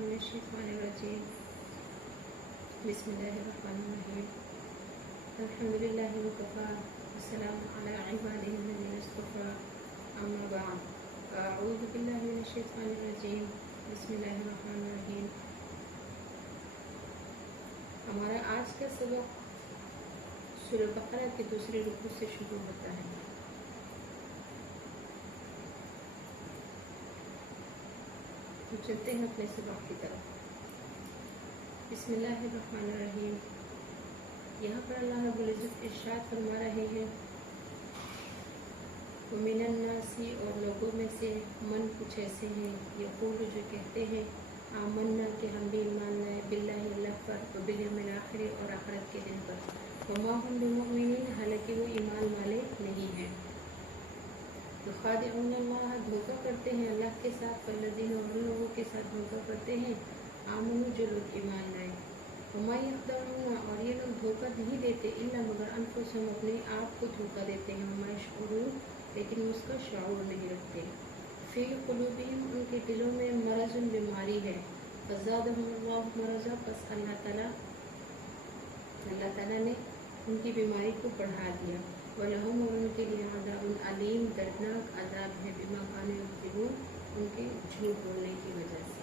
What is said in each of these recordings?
मिनश्शैतानिर्रजीम बिस्मिल्लाहिर्रहमानिर्रहीम अल्हम्दुलिल्लाहि वकफ़ा वस्सलामु अला इबादिहिल्लज़ीना इस्तफ़ा अम्मा बअद अऊज़ु बिल्लाहि मिनश्शैतानिर्रजीम बिस्मिल्लाहिर्रहमानिर्रहीम। हमारा आज का सबक सूरह बकरा के दूसरे रुकू से शुरू होता है। तो चलते हैं अपने सबक की तरफ। बिस्मिल्लाहिर्रहमानिर्रहीम। यहाँ पर अल्लाह रब्बुल इज़्ज़त इरशाद फरमा रहे हैं, मिनन नासी, और लोगों में से मन कुछ ऐसे हैं यक़ूलु, जो कहते हैं आमन्ना, कि हम भी ईमान लाए, बिल्लाहि, अल्लाह पर, व बिल यौमिल आखिर, और आखिरत के दिन पर, वमा हुम बिमुमिनीन, हालांकि वो ईमान वाले नहीं हैं। युखादिऊन अल्लाह, धोखा करते हैं अल्लाह के साथ, वल्लज़ीना, और उन लोगों के साथ धोखा करते हैं आमनु, जो लोग ईमान लाए। वमा यख़दऊन, और ये लोग धोखा नहीं देते, इल्ला मगर अनफुसहुम, अपने आप को धोखा देते हैं, वमा यशऊरून, लेकिन उसका शऊर नहीं रखते। फ़ी क़ुलूबिहिम, उनके दिलों में मरज़ुन, बीमारी है। फ़ज़ादहुमुल्लाहु मरज़ा, बस अल्लाह ताला ने उनकी बीमारी को बढ़ा दिया। वलहुम, और उनके लिए अज़ाबुन अलीम, दर्दनाक अज़ाब है, बिमा कानू यकज़िबून, उनके झूठ बोलने की वजह से।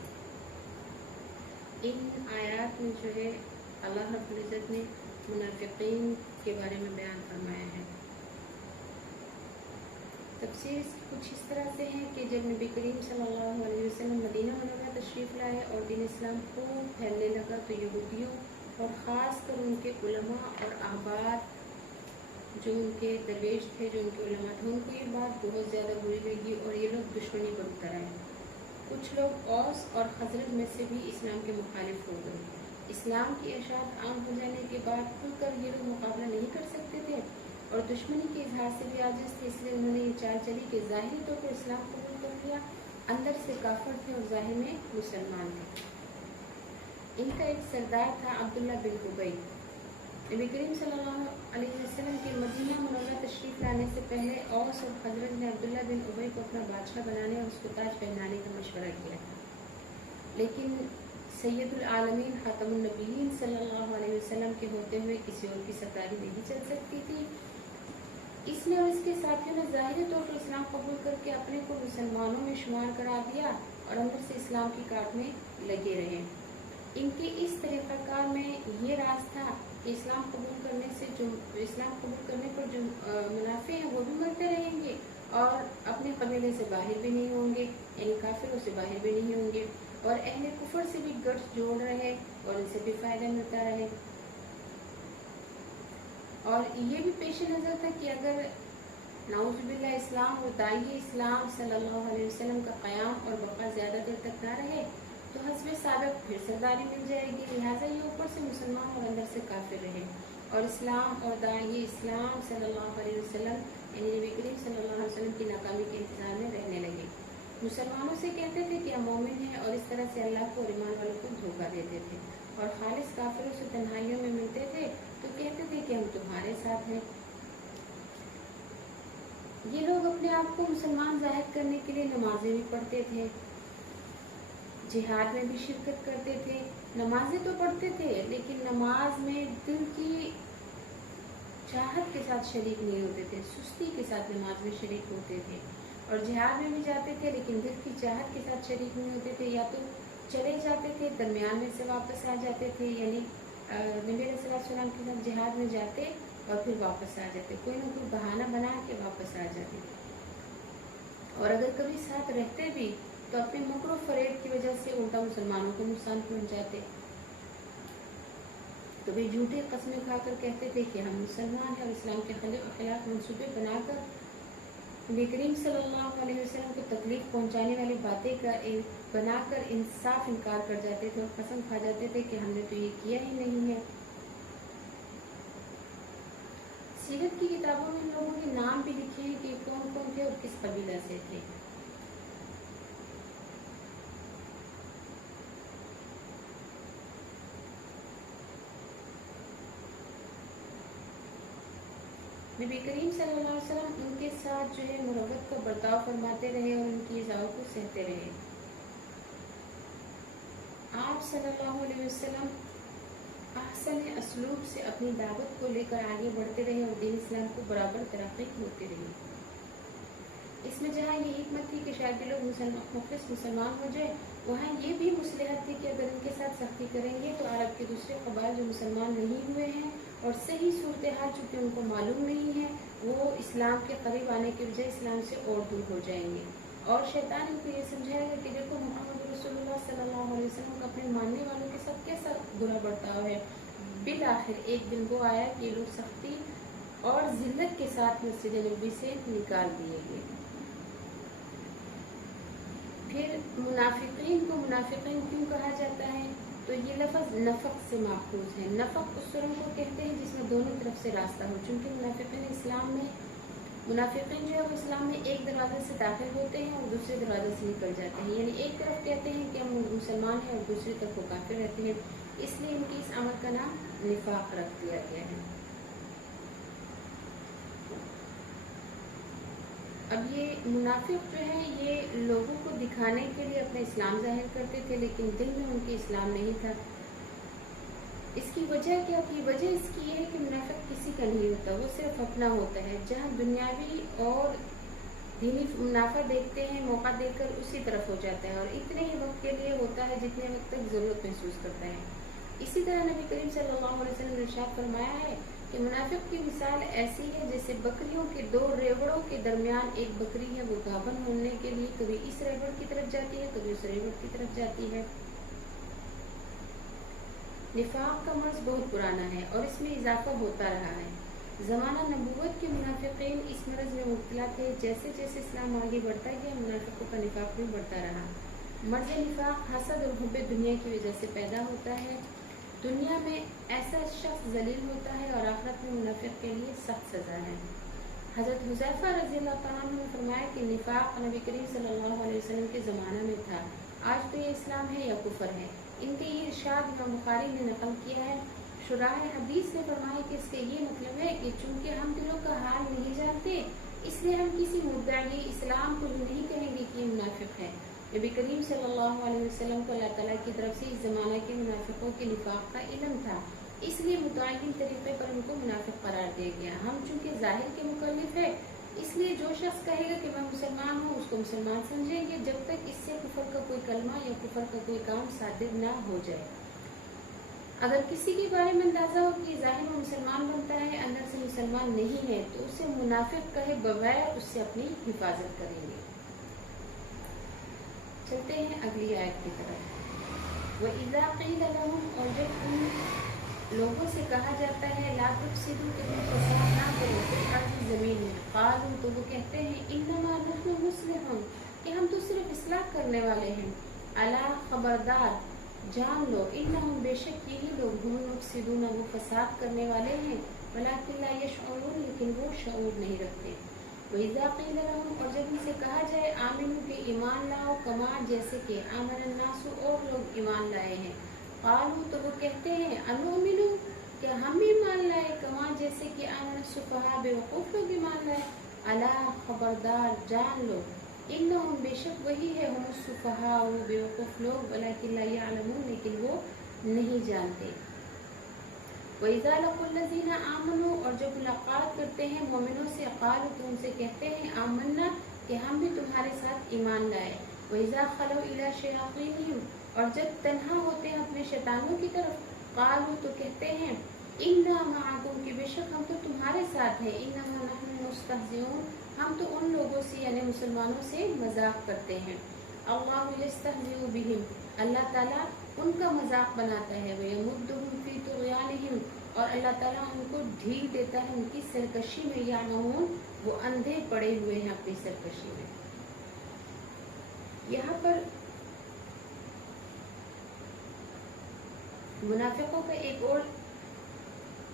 इन आयात में जो है अल्लाह रब्बुल इज़्ज़त ने मुनाफ़िक़ीन के बारे में बयान फरमाया है। तफसीर इसकी कुछ इस तरह से है कि जब नबी करीम सल्लल्लाहु अलैहि वसल्लम मदीना मुनव्वरा तशरीफ़ लाए और दीन इस्लाम खूब फैलने लगा, तो यहूदियों और ख़ास कर उनके उलमा और अहबार, जो उनके दरवेश थे, जो उनके उलमा थे, उनको ये बात बहुत ज़्यादा बुरी लगी और ये लोग दुश्मनी बनते रहे। कुछ लोग औस और खज़रज में से भी इस्लाम के मुखालिफ हो गए। इस्लाम की इरशाद आम हो जाने के बाद खुलकर ये लोग मुकाबला नहीं कर सकते थे और दुश्मनी के इजहार से भी आजिज़ थे, इसलिए उन्होंने ये चाल चली कि ज़ाहिरी तौर पर इस्लाम कबूल कर लिया, अंदर से काफिर थे और ज़ाहिर में मुसलमान थे। इनका एक सरदार था अब्दुल्ला बिन उबई। नबी करीम सल्लल्लाहु अलैहि वसल्लम के मदीना मुनव्वरा तशरीफ़ लाने से पहले औस और खज़रज ने अब्दुल्ला बिन उबई को अपना बादशाह बनाने और उसको ताज पहनाने का मशवरा किया, लेकिन सैयदुल आलमीन खातमुन नबीयीन सल्लल्लाहु अलैहि वसल्लम के होते हुए किसी और की सरदारी नहीं चल सकती थी। इसने और इसके साथियों ने ज़ाहिरी तौर पर इस्लाम कबूल करके अपने को मुसलमानों में शुमार करा दिया और अंदर से इस्लाम की काट में लगे रहे। इनके इस तरीक़ाकार में ये राज था कि इस्लाम कबूल करने पर जो मुनाफे हैं वो भी मरते रहेंगे और अपने कबीले से बाहर भी नहीं होंगे, यानी काफिरों से बाहर भी नहीं होंगे, और अहले कुफर से भी गठ जोड़ रहे और इनसे भी फ़ायदा मिलता रहे। और ये भी पेश नज़र था कि अगर नाउज़ुबिल्लाह इस्लाम और दाई इस्लाम सल्लल्लाहु अलैहि वसल्लम का क़याम और बक़ा ज़्यादा देर तक ना रहे तो हस्बे साबिक़ फिर सरदारी मिल जाएगी। लिहाजा ये ऊपर से मुसलमान और अंदर से काफिर रहे और इस्लाम और दाई इस्लाम सल्लल्लाहु अलैहि वसल्लम, यानी नबी करीम सल्लल्लाहु अलैहि वसल्लम की नाकामी के इंतज़ार में रहने लगे। मुसलमानों से कहते थे कि हम मोमिन हैं और इस तरह से अल्लाह को और ईमान वालों को धोखा देते थे, और खालिस काफिरों से तन्हाइयों में मिलते थे तो कहते थे कि हम तुम्हारे साथ हैं। ये लोग अपने आप को मुसलमान जाहिर करने के लिए नमाजें भी पढ़ते थे, जिहाद में भी शिरकत करते थे। नमाजें तो पढ़ते थे लेकिन नमाज में दिल की चाहत के साथ शरीक नहीं होते थे, सुस्ती के साथ नमाज में शरीक होते थे, और जिहाद में भी जाते थे लेकिन दिल की चाहत के साथ शरीक नहीं होते थे। या तो चले जाते थे, दरमियान में से वापस आ जाते थे, यानी नबी सल्लल्लाहु अलैहि वसल्लम के साथ जिहाद में जाते और फिर वापस आ जाते, कोई ना कोई बहाना बना के वापस आ जाते। और अगर कभी साथ रहते भी तो अपने मकर व फरेब की वजह से उल्टा मुसलमानों को नुकसान पहुंचाते। कभी झूठे कस्में खाकर कहते थे कि हम मुसलमान हैं और इस्लाम के खिलाफ मंसूबे बनाकर नबी करीम सल्लल्लाहु अलैहि वसल्लम को तकलीफ पहुंचाने वाली बातें बनाकर इंसाफ इनकार कर जाते थे और कसम खा जाते थे कि हमने तो ये किया ही नहीं है। सीरत की किताबों में लोगों के नाम भी लिखे हैं कि कौन कौन थे और किस कबीला से थे। नबी करीम सल्लल्लाहु अलैहि वसल्लम उनके साथ जो है मुरव्वत का बर्ताव फरमाते रहे और उनकी इज़ाओं को सहते रहे। आप सल्लल्लाहु अलैहि वसल्लम अहसन असलूब से अपनी दावत को लेकर आगे बढ़ते रहे और दीन इस्लाम को बराबर तरक्की होती रही। इसमें जहाँ ये हिकमत थी कि शायद ये लोग मुखलिस मुसलमान हो जाए, वहाँ ये भी मुसलहत थी कि अगर इनके साथ सख्ती करेंगे तो अरब के दूसरे कबाइल जो मुसलमान नहीं हुए हैं और सही सूरत हाल चूँकि उनको मालूम नहीं है, वो इस्लाम के करीब आने के बजाय इस्लाम से और दूर हो जाएंगे। और शैतान इनको ये समझाएगा कि देखो मोहम्मद रसूलुल्लाह सल्लल्लाहु अलैहि वसल्लम का अपने मानने वालों के साथ कैसा बुरा बर्ताव है। बिल आखिर एक दिन वो आया कि लोग सख्ती और जिल्लत के साथ मस्जिद नबी से निकाल दिए गए। फिर मुनाफिकीन को मुनाफिकीन क्यों कहा जाता है, तो ये लफ्ज़ नफक से माखूज है। नफक उस सुरंग को कहते हैं जिसमें दोनों तरफ से रास्ता हो, चूँकि मुनाफिकीन जो है वो इस्लाम में एक दरवाजे से दाखिल होते हैं और दूसरे दरवाजे से निकल जाते हैं। यानी एक तरफ कहते हैं कि हम मुसलमान हैं और दूसरी तरफ वो काफिर रहते हैं, इसलिए इनकी इस अमल का नाम निफाक रख दिया गया है। अब ये मुनाफिक जो है ये लोगों को दिखाने के लिए अपना इस्लाम जाहिर करते थे, लेकिन दिल में उनके इस्लाम नहीं था। इसकी वजह क्या थी? वजह इसकी ये है कि मुनाफिक किसी का नहीं होता, वो सिर्फ अपना होता है। जहाँ दुनियावी और दीनी मुनाफा देखते हैं, मौका देकर उसी तरफ हो जाता है और इतने ही वक्त के लिए होता है जितने वक्त तक ज़रूरत महसूस करता है। इसी तरह नबी करीम सल्लल्लाहु अलैहि वसल्लम ने इरशाद फरमाया है कि मुनाफिक की मिसाल ऐसी है जैसे बकरियों के दो रेवड़ों के दरमियान एक बकरी है, वो गाभन होने के लिए कभी इस रेवड़ की तरफ जाती है, कभी उस रेवड़ की तरफ जाती है। निफाक का मर्ज बहुत पुराना है और इसमें इजाफा होता रहा है। ज़माना नबूवत के मुनाफिकीन इस मर्ज में मुब्तला थे। जैसे जैसे इस्लाम आगे बढ़ता गया, मुनाफिकों का निफाक भी बढ़ता रहा। मर्ज निफाक हसद और हुब्बे दुनिया की वजह से पैदा होता है। दुनिया में ऐसा शख्स जलील होता है और आखिरत में मुनाफिक के लिए सख्त सजा है। हज़रत हुज़ैफा रज़ियल्लाहु तआला अन्हु ने फरमाया कि निफाक नबी करीम सल्लल्लाहु अलैहि वसल्लम के ज़माना में था, आज तो ये इस्लाम है या कुफर है। इनके ये इरशाद इमाम बुखारी ने नकल किया है। शुराह हदीस ने फरमाया कि इसके ये मतलब है कि चूंकि हम दिलों का हाल नहीं जानते, इसलिए हम किसी मुद्दाई इस्लाम को नहीं कहेंगे कि ये मुनाफिक है। नबी करीम सल्लल्लाहु अलैहि वसल्लम को अल्लाह ताला की तरफ से इस ज़माने के मुनाफिकों के निफाक का इल्म था, इसलिए मुतय्यन तरीक़े पर उनको मुनाफिक करार दिया गया। हम चूंकि ज़ाहिर के मुकल्लिफ है, इसलिए जो शख्स कहेगा कि मैं मुसलमान हूँ उसको मुसलमान समझेंगे जब तक इससे कुफर का कोई कलमा या कुफर का कोई काम सादिर ना हो जाए। अगर किसी के बारे में अंदाजा हो कि ज़ाहिर में मुसलमान बनता है, अंदर से मुसलमान नहीं है, तो उसे मुनाफिक कहे बगैर उससे अपनी हिफाजत करेंगे। चलते हैं अगली आयत की तरफ। वइज़ा क़ील लहुम, और जब उन लोगों से कहा जाता है ला तुफ़सिदू, कि तुम फसाद ना करो फिल अर्ज़ि, ज़मीन में, क़ालू, तो वो कहते हैं इन्नमा नहनु मुस्लिहून, कि हम तो सिर्फ इस्लाह करने वाले हैं। अला, खबरदार, जान लो, इन्नहुम, बेशक यही लोग, हुम मुफ़सिदून, वो फसाद करने वाले हैं, वलाकिन ला यशऊरून, लेकिन वो शऊर नहीं रखते। वइज़ा क़ील लहुम, और जब उनसे कहा जाए आमिनू, के ईमान लाओ, कमा, जैसे कि आमनन नासु, और लोग ईमान लाए हैं। क़ालू, तो वो कहते हैं अनुमिनु, क्या हम ईमान लाए, कमा, जैसे कि आमन सुफ़हा, बेवकूफ़ लोग ईमान लाए। अला, खबरदार, जान लो, इन्नहुम, बेशक वही है, हुम सुफ़हा, वो बेवकूफ़ लोग, वलाकिन ला यअलमून, लेकिन वो नहीं जानते। वइज़ा लक़ुल लज़ीना आमनू, और जब मुलाकात करते हैं मोमिनों से, क़ालू, तो उनसे कहते हैं आमन्ना, कि हम भी तुम्हारे साथ ईमान लाए। वइज़ा ख़लऊ इला शयातीनिहिम, और जब तन्हा होते हैं अपने शैतानों की तरफ, क़ालू, तो कहते हैं इन्ना मअकुम, कि बेशक हम तो तुम्हारे साथ हैं। इन्नमा नहनु मुस्तहज़िऊन, हम तो उन लोगों से यानी मुसलमानों से मजाक करते हैं। अल्लाहु यस्तहज़िउ बिहिम, अल्लाह ताला उनका मजाक बनाता है। वयमुद्दुहुम फी तुग़यानिहिम, और अल्लाह ताला उनको ढील देता है उनकी सरकशी में। यामहून, वो अंधे पड़े हुए हैं अपनी सरकशी में। यहाँ पर मुनाफिकों का एक और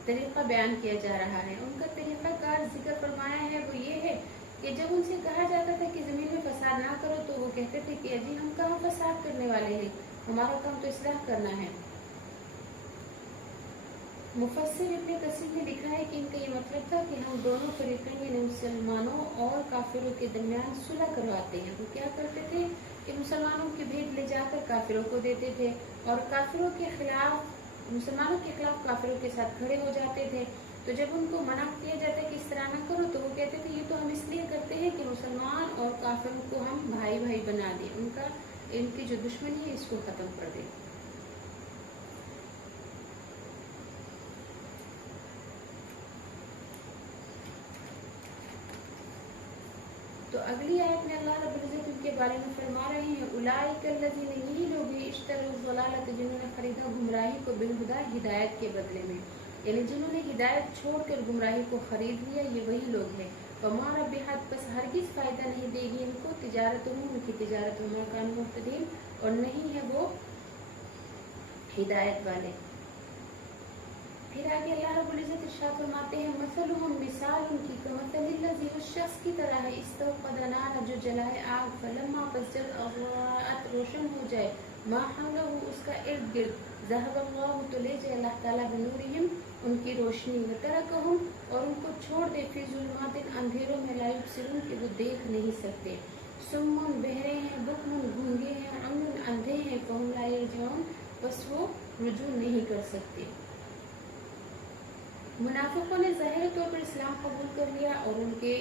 तरीका बयान किया जा रहा है। उनका तरीक़ाकार जिक्र फरमाया है, वो ये है कि जब उनसे कहा जाता था कि ज़मीन में फसाद ना करो, तो वो कहते थे कि अजी हम कहाँ फसाद करने वाले हैं, हमारा काम तो इस्लाह करना है। मुफस्सिर इब्न कसीर ने लिखा है कि इनका ये मतलब था कि हम दोनों फरीक़ैन यानी मुसलमानों और काफिरों के दरमियान सुलह करवाते हैं। वो क्या करते थे कि कि मुसलमानों के भेद ले जाकर काफिरों को देते थे और काफिरों के खिलाफ, मुसलमानों के खिलाफ काफिरों के साथ खड़े हो जाते थे। तो जब उनको मना किया जाता है कि इस तरह ना करो, तो वो कहते थे ये तो हम इसलिए करते हैं कि मुसलमान और काफिरों को हम भाई भाई बना दें, इनकी जो दुश्मनी है इसको खत्म कर दें। तो अगली आयत में अल्लाह रब्बुल इज्जत उनके बारे में फरमा रहे हैं, उलाइकल्लज़ीना, यही लोग हैं, इश्तरौज़्ज़लालत, जिन्होंने खरीदा गुमराही को बिलहुदा, हिदायत के बदले में, यानी जिन्होंने हिदायत छोड़कर गुमराही को खरीद लिया, ये वही लोग हैं। वमा रबिहत, बस हरगिज फायदा नहीं देगी इनको तिजारतुहुम, उनकी तिजारत, वमा कानू मुहतदीन, और नहीं है वो हिदायत वाले। फिर आगे अल्लाह रब्बुल इज्जत इरशाद फरमाते हैं, मसलुहुम, मिसाल उनकी, कमसलिल्लज़ी, उस शख्स की तरह है, इस्तौक़द नारा, जो जलाए आग, फलम्मा, बस जब अज़ाअत, रोशन हो जाए, मा हौलहु, उसका इर्द गिर्द, ज़हबल्लाहु, तो ले जाए अल्लाह ताला, बिनूरिहिम, उनकी रोशनी, व तरकहुम, और उनको छोड़ दे, फी ज़ुलुमातिन, अंधेरों में, ला युबसिरून, कि वो देख नहीं सकते, सुम्मुन, बहरे हैं, बुकमुन, गूंगे हैं, उम्युन, अंधे हैं, फहुम ला यरजिऊन, बस वो रुजू नहीं कर सकते। मुनाफिकों ने ज़ाहिर तौर पर इस्लाम कबूल कर लिया और उनके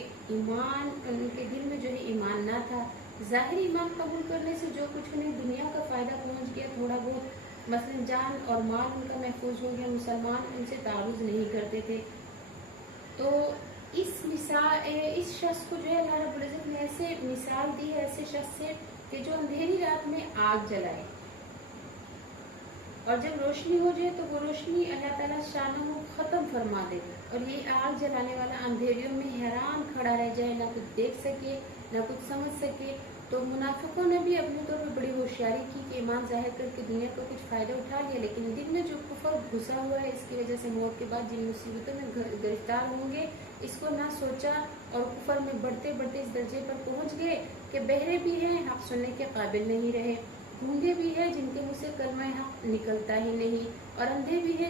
दिल में जो है ईमान ना था। ज़ाहिरी ईमान कबूल करने से जो कुछ उन्हें दुनिया का फ़ायदा पहुंच गया, थोड़ा बहुत, मसलन जान और माल उनका महफूज हो गया, मुसलमान उनसे तारुज़ नहीं करते थे। तो इस शख्स को जो है अल्लाह रब्बुल इज़्ज़त ने ऐसे मिसाल दी है, ऐसे शख्स से कि जो अंधेरी रात में आग जलाए और जब रोशनी हो जाए तो वो रोशनी अल्लाह ताला शानों ख़त्म फरमा दे, और ये आग जलाने वाला अंधेरियों में हैरान खड़ा रह जाए, ना कुछ देख सके ना कुछ समझ सके। तो मुनाफिकों ने भी अपने तौर पर बड़ी होशियारी की कि ईमान जाहिर करके दुनिया का कुछ फ़ायदा उठा लिया, लेकिन दिल में जो कुफर घुसा हुआ है, इसकी वजह से मौत के बाद जिन मुसीबतों में गिरफ्तार होंगे, इसको ना सोचा और कुफर में बढ़ते बढ़ते इस दर्जे पर पहुँच गए कि बहरे भी हैं, हक़ सुनने के काबिल नहीं रहे, गूंगे भी है जिनके मुँह से कलमा हक निकलता ही नहीं, और अंधे भी है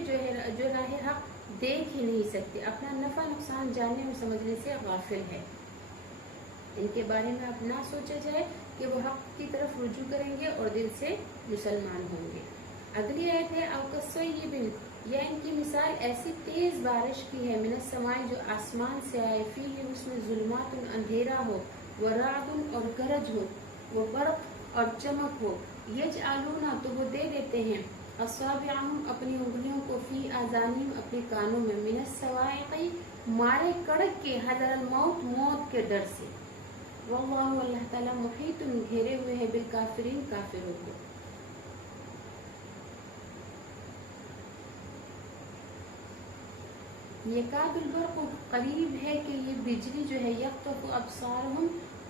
जो राह हक देख ही नहीं सकते, अपना नफा नुकसान जानने और समझने से गाफिल है। इनके बारे में अब ना सोचा जाए कि वो हक की तरफ रुजू करेंगे और दिल से मुसलमान होंगे। अगली आयत है, अवकस्सय्यिबिन, या इनकी मिसाल ऐसी तेज बारिश की है, मिनस समाई, जो आसमान से आए, फीही, उसमें जुल्मातुन, अंधेरा हो, व राअदुन, और गरज हो, व बर्क़, और चमक हो, यजअलूना, तो वो दे देते हैं, असाबिअहुम, अपनी उंगलियों को, फी आज़ानिहिम, अपने कानों में, मिनस सवाइक़ि, मारे कड़क के, हज़रल मौत, मौत के डर से, वल्लाहु, अल्लाह ताला, मुहीतुन, घेरे हुए है, बिल काफिरीन, काफिरों को। यकादुल बर्क़, करीब है कि ये बिजली जो है, यख्तफ़ु अब्सारहुम,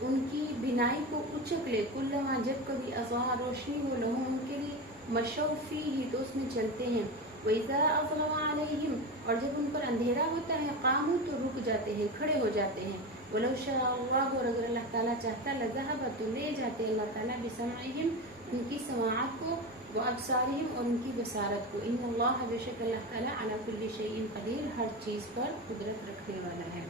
उनकी बिनाई को उचक ले, कुल्लमा, जब कभी, अज़हा, रोशनी हो, लहुम, उनके लिए, मशौ फीही, तो उसमें चलते हैं, व इज़ा अज़लमा अलैहिम, और जब उन पर अंधेरा होता है, कामू, तो रुक जाते हैं, खड़े हो जाते हैं, वलौ शाअल्लाहु, और अगर अल्लाह ताला चाहता, लज़हबा, तो ले जाते अल्लाह ताला, बिसमइहिम, उनकी समाअत को, व अब्सारिहिम, और उनकी बसारत को, इन्नल्लाह, बेशक अल्लाह ताला, अला कुल्लि शैइन क़दीर, हर चीज़ पर कुदरत रखने वाला है।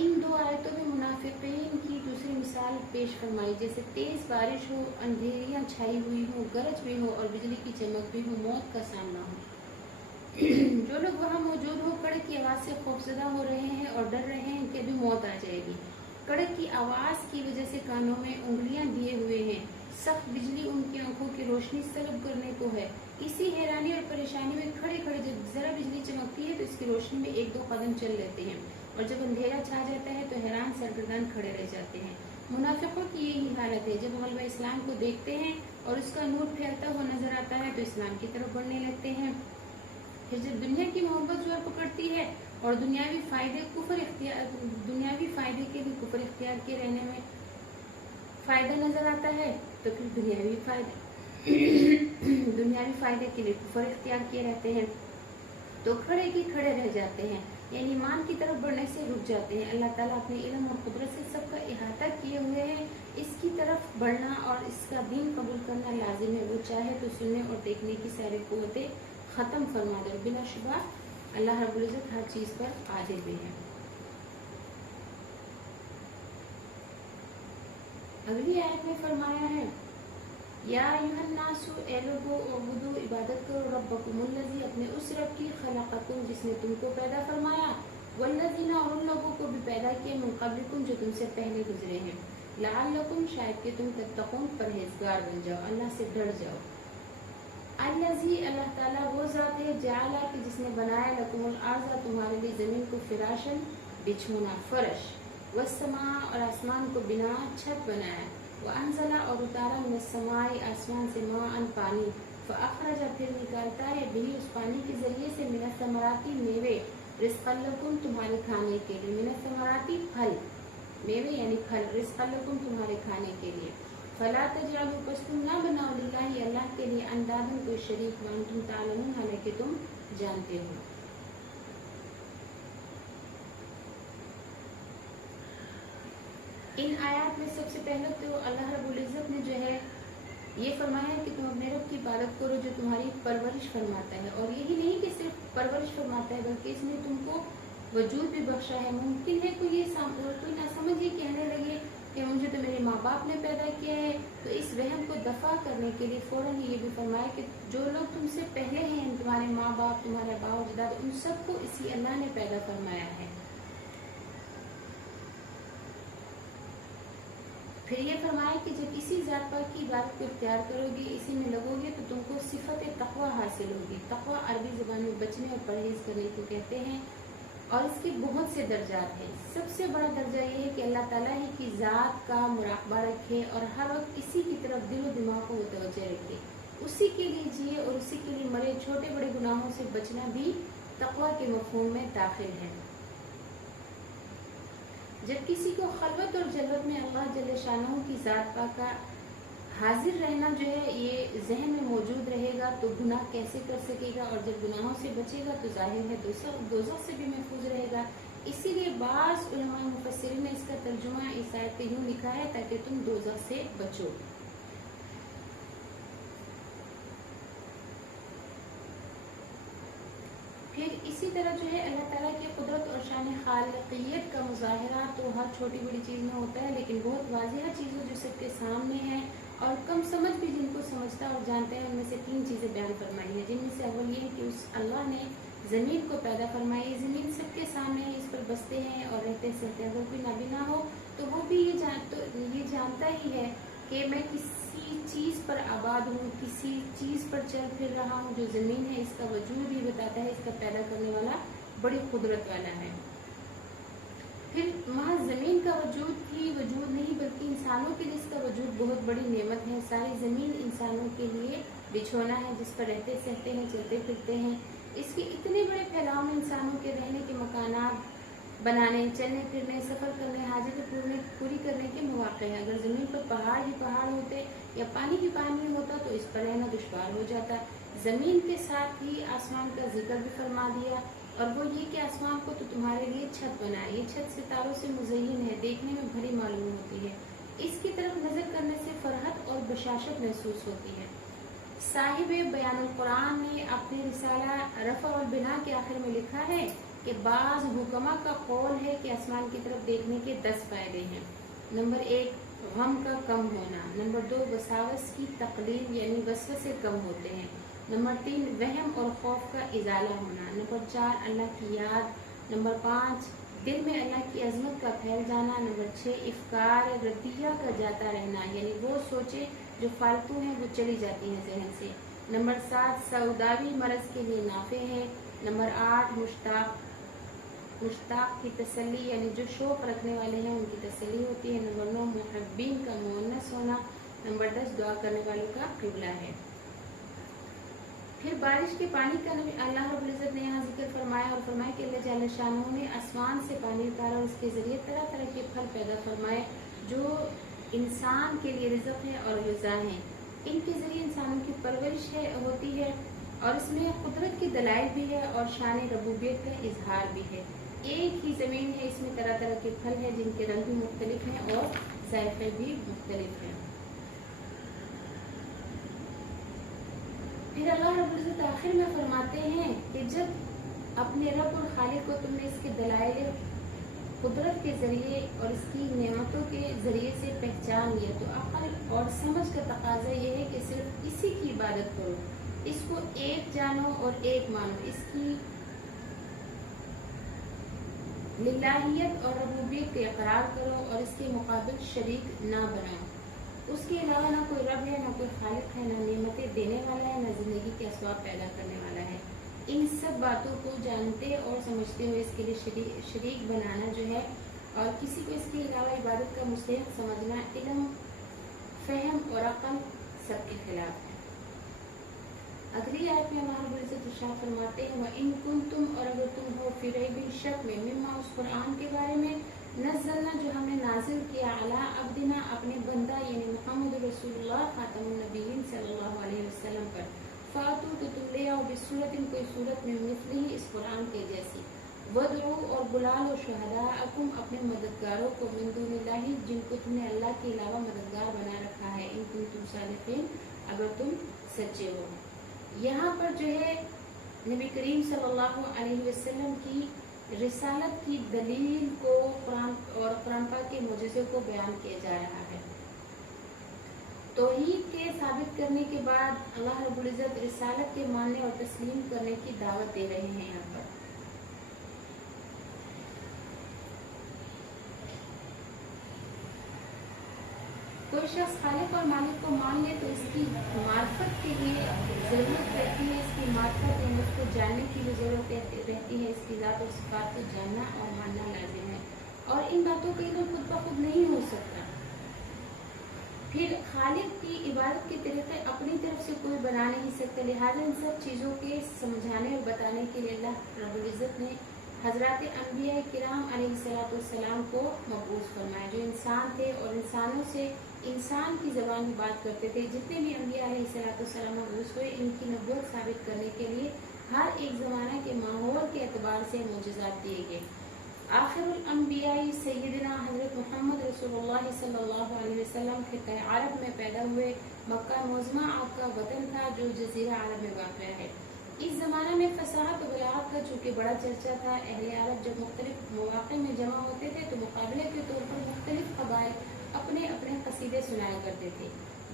इन दो आयतों में मुनाफिकीन की दूसरी मिसाल पेश फरमाई, जैसे तेज़ बारिश हो, अंधेरियां छाई हुई हो, गरज भी हो और बिजली की चमक भी हो, मौत का सामना हो। जो लोग वहाँ मौजूद हो, कड़क की आवाज़ से खौफजदा हो रहे हैं और डर रहे हैं कि अभी मौत आ जाएगी। कड़क की आवाज़ की वजह से कानों में उंगलियां दिए हुए हैं, सख्त बिजली उनकी आंखों की रोशनी सलब करने को है। इसी हैरानी और परेशानी में खड़े खड़े जब जरा बिजली चमकती है तो इसकी रोशनी में एक दो कदम चल लेते हैं, और जब अंधेरा छा जाता है तो हैरान सरगर्दान खड़े रह जाते हैं। मुनाफिकों की यही हालत है, जब गलबा इस्लाम को देखते हैं और उसका नूर फैलता हुआ नजर आता है तो इस्लाम की तरफ बढ़ने लगते हैं। फिर जब दुनिया की मोहब्बत जोर पकड़ती है और दुनियावी फायदे के भी कुफर इख्तियार के रहने में फायदा नजर आता है, तो फिर दुनियावी फायदे के लिए कुफर इख्तियार किए रहते हैं, तो खड़े की खड़े रह जाते हैं, यानी ईमान की तरफ बढ़ने से रुक जाते हैं। अल्लाह ताला अपने इल्म और कुदरत से सबका इहाता किए हुए हैं, इसकी तरफ बढ़ना और इसका दीन कबूल करना लाजिम है। वो चाहे तो सुनने और देखने की सारी कुव्वतें ख़त्म फरमा दे। बिलाशुबा अल्लाह रब्बुल इज़्ज़त हर चीज़ पर कादिर भी है। अगली आयत में फरमाया है या अय्युहन्नासु ए लोगो उबुदू इबादत करो रब्बकुमुल्लज़ी अपने उस रब की खलक़कुम जिसने तुमको पैदा फरमाया वल्लज़ीना और उन लोगों को भी पैदा किया मिन क़ब्लिकुम जो तुमसे पहले गुजरे हैं लअल्लकुम शायद कि तुम तत्तक़ून परहेज़गार बन जाओ अल्लाह से डर जाओ। अल्लज़ी अल्लाह ताला वो ज़ात है जअला कि जिसने बनाया लकुमुल अर्ज़ तुम्हारे लिए ज़मीन को फिराशन बिछोना फर्श वस्समा और आसमान को बिना छत बनाया व अनज़ला और उतारा मिनस समाई आसमान से माअन पानी फ़अख़रज फिर निकालता है बिही उस पानी के ज़रिए से मिनस समराती मेवे रिज़्क़न लकुम तुम्हारे खाने के लिए मिनस समराती फल मेवे यानी फल रिज़्क़न लकुम तुम्हारे खाने के लिए फला तजअलू बस तुम ना बनाओ लिल्लाहि अल्लाह के लिए अंदादन कोई शरीक व अंतुम तालमून हालांकि तुम जानते हो। इन आयत में सबसे पहले तो अल्लाह रब्बुल इज़्ज़त ने जो है ये फरमाया है कि तुम अपने रब की इबादत करो जो तुम्हारी परवरिश फरमाता है और यही नहीं कि सिर्फ परवरिश फरमाता है बल्कि इसने तुमको वजूद भी बख्शा है। मुमकिन है कोई कोई ना समझ ये कहने लगे कि मुझे तो मेरे माँ बाप ने पैदा किया है, तो इस वहम को दफा करने के लिए फौरन ये भी फरमाया कि जो लोग तुमसे पहले हैं तुम्हारे माँ बाप तुम्हारे बाप अजदाद उन सबको इसी अल्लाह ने पैदा फरमाया है। फिर ये फरमाया कि जब इसी ज़ात पाक की इबादत को इख्तियार करोगे इसी में लगोगे तो तुमको सिफत तक़वा हासिल होगी। तक़वा अरबी ज़बान में बचने और परहेज़ करने को कहते हैं और इसके बहुत से दर्जात हैं। सबसे बड़ा दर्जा ये है कि अल्लाह ताला ही की ज़ात का मुराक़बा रखे और हर वक्त इसी की तरफ दिल और दिमाग को मुतवज्जह रखे, उसी के लिए जिए और उसी के लिए मरे। छोटे बड़े गुनाहों से बचना भी तक़वा के मफ़हूम में दाखिल है। जब किसी को खलवत और जलवत में अल्लाह जल्ले शानहू की ज़ात पाक का हाजिर रहना जो है ये जहन में मौजूद रहेगा तो गुनाह कैसे कर सकेगा, और जब गुनाहों से बचेगा तो जाहिर है दोज़ख से भी महफूज रहेगा। इसीलिए बाज़ उलमा मुफस्सिरीन ने इसका तर्जुमा इस आयत पे यूँ लिखा है ताकि तुम दोज़ख से बचो। फिर इसी तरह जो है अल्लाह ताला की कुदरत और शान खालिकियत का मुज़ाहिरा तो हर छोटी बड़ी चीज़ में होता है, लेकिन बहुत वाज़ेह चीज़ों जो सबके सामने है और कम समझ भी जिनको समझता और जानते हैं उनमें से 3 चीज़ें बयान फरमाई हैं, जिनमें से अव्वल ये है कि उस अल्लाह ने ज़मीन को पैदा फरमाई। ज़मीन सबके सामने है, इस पर बसते हैं और रहते सहते हैं। अगर कोई नाबीना हो तो वो भी ये जानता ही है कि मैं किसी चीज़ पर आबाद हूँ, किसी चीज़ पर चल फिर रहा हूँ। जो ज़मीन है इसका वजूद ही बताता है, इसका पैदा करने वाला बड़ी कुदरत वाला है। फिर वहाँ ज़मीन का वजूद ही वजूद नहीं बल्कि इंसानों के लिए इसका वजूद बहुत बड़ी नेमत है। सारी ज़मीन इंसानों के लिए बिछोना है जिस पर रहते सहते हैं, चलते फिरते हैं। इसके इतने बड़े फैलाव में इंसानों के रहने के मकानात बनाने, चलने फिरने, सफ़र करने, हाजतें पूरी करने के मौक़े हैं। अगर ज़मीन पर पहाड़ ही पहाड़ होते या पानी ही पानी होता तो इस पर रहना दुश्वार हो जाता। ज़मीन के साथ ही आसमान का जिक्र भी फरमा दिया और वो ये कि आसमान को तो तुम्हारे लिए छत बनाए। ये छत सितारों से मुज़य्यन है, देखने में भरी मालूम होती है। इसकी तरफ नज़र करने से फरहत और बशाशत महसूस होती है। साहिब बयानुल कुरान ने अपने रिसाला रफ़ा और बिना के आखिर में लिखा है कि बाज़ हुक्मा का कौल है कि आसमान की तरफ देखने के 10 फ़ायदे हैं। नंबर 1 गम का कम होना। नंबर 2 वसावस की तकलील यानी वसवसे कम होते हैं। नंबर 3 वहम और खौफ का इजाला होना। नंबर 4 अल्लाह की याद। नंबर 5 दिल में अल्लाह की अजमत का फैल जाना। नंबर 6 इफ्कार रतिया का जाता रहना यानी वो सोचे जो फालतू हैं वो चली जाती हैं जहन से। नंबर 7 सऊदावी मरज़ के लिए नाफे है। नंबर 8 मुश्ताक की तसल्ली यानी जो शौक़ रखने वाले हैं उनकी तसल्ली होती है। नंबर 9 मुहब्बीन का मुअन्नस होना। नंबर 10 दुआ करने वालों का क़िबला है। फिर बारिश के पानी का नबी अल्लाह रब्बुल इज़्ज़त ने यहाँ जिक्र फरमाया और फरमाया कि अल्लाह जल्ल शानहू ने आसमान से पानी उतारा और उसके ज़रिए तरह तरह के फल पैदा फरमाए जो इंसान के लिए रिज़्क़ है और ग़िज़ा हैं। इनके ज़रिए इंसानों की परवरिश होती है और इसमें कुदरत की दलाइल भी है और शान रबूबियत का इजहार भी है। एक ही ज़मीन है, इसमें तरह तरह के फल हैं जिनके रंग भी मुख्तलिफ हैं और ज़ायक़े भी मुख्तलिफ हैं। फिर अल्लाह रब्बुल इज़्ज़त आखिर में फरमाते हैं कि जब अपने रब और खालिक को तुमने इसके दलाइल कुदरत के ज़रिए और इसकी नेमतों के ज़रिए से पहचान लिया तो अक्ल और समझ का तकाजा ये है कि सिर्फ इसी की इबादत करो, इसको एक जानो और एक मानो, इसकी लिल्लाहियत और रबूबियत का इकरार करो और इसके मुकाबिल शरीक ना बनाओ। उसके अलावा ना कोई रब है, ना कोई खालिक है, ना नेमतें देने वाला है, ना जिंदगी के असबाब पैदा करने वाला है। इन सब बातों को जानते और समझते हुए इसके लिए शरीक बनाना जो है और किसी को इसके अलावा इबादत का मुस्तहिक समझना इल्म, फहम और अक़ल सबके खिलाफ है। अगली आयत में अल्लाह रब्बुल इज़्ज़त इरशाद फरमाते हैं, व इन कुंतुम, और अगर तुम हो फी रैबिन शक में, मिम्मा उस कुरान के बारे में, नज़्ज़लना जो हमने नाजिल किया, अला अब्दिना अपने बंदा यानी मुहम्मद रसूलुल्लाह खातमुन नबिय्यीन सल्लल्लाहु अलैहि वसल्लम पर, फातू तो तुम ले आओ बिसूरतिन कोई सूरत में, मिस्लिही इस कुरान के जैसी, वदउ और बुला लो शुहदाअकुम अपने मददगारों को, मिन दुनिल्लाहि जिनको तुमने अल्लाह के अलावा मददगार बना रखा है, इन कुंतुम सादिकीन अगर तुम सच्चे हो। यहाँ पर जो है नबी करीम सल्लल्लाहु अलैहि वसल्लम की रिसालत की दलील को कुरान और कुरान पाक के मुजज़े को बयान किया जा रहा है। तौहीद के साबित करने के बाद अल्लाह रब्बुल इज़्ज़त रिसालत के मानने और तस्लीम करने की दावत दे रहे हैं। यहाँ पर कोई शख्स खालिक और मालिक को मान ले तो इसकी मार्फत के लिए ज़रूरत रहती है, इसकी मार्फत यानी उसको जानने की भी ज़रूरत रहती है, इसकी ज़ात और सिफ़ात को जानना और मानना लाजिम है और इन बातों का इल्म खुद ब खुद नहीं हो सकता। फिर खालिक की इबादत के तरीके अपनी तरफ से कोई बना नहीं सकता, लिहाजा इन सब चीज़ों के समझाने और बताने के लिए अल्लाह रब्बुल इज़्ज़त ने हज़रात अंबिया किराम अलैहिस्सलाम को मबूस फरमाया, जो इंसान थे और इंसानों से इंसान की ज़बान में बात करते थे। जितने भी अंबिया अलैहिस्सलाम मबूस हुए, इनकी नबूवत साबित करने के लिए हर एक ज़माना के माहौल के एतबार से मुजज़ात दिए गए। आखिरुल अंबिया सैयदना हज़रत मोहम्मद रसूलुल्लाह सल्लल्लाहु अलैहि वसल्लम खित्ता अरब में पैदा हुए। मक्का मुअज़्ज़मा आपका वतन था जो जज़ीरा अरब में वाक़या है। इस ज़माना में फसाहत और बलागत का चूँकि बड़ा चर्चा था, अहले अरब जब मुख्तलिफ मौक़े में जमा होते थे तो मुकाबले के तौर पर मुख्तलिफ क़बाइल अपने अपने कसीदे सुनाया करते थे।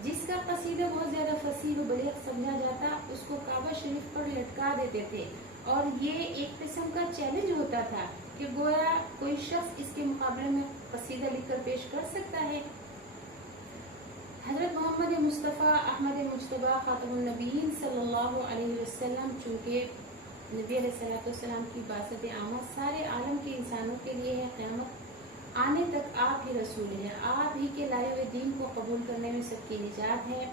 जिसका कसीदा बहुत ज़्यादा फसीह व बलीग़ समझा जाता उसको काबा शरीफ पर लटका देते थे और ये एक किस्म का चैलेंज होता था कि गोया कोई शख्स इसके मुकाबले में कसीदा लिखकर पेश कर सकता है। हज़रत मोहम्मद मुस्तफ़ा अहमद मुज्तबा खातमुन नबिय्यीन सल्लल्लाहु अलैहि वसल्लम चूँकि नबी अलैहिस्सलाम की बासत आमद सारे आलम के इंसानों के लिए है, क़यामत आने तक आप ही रसूल हैं, आप ही के लाए हुए दीन को कबूल करने में सबकी निजात है।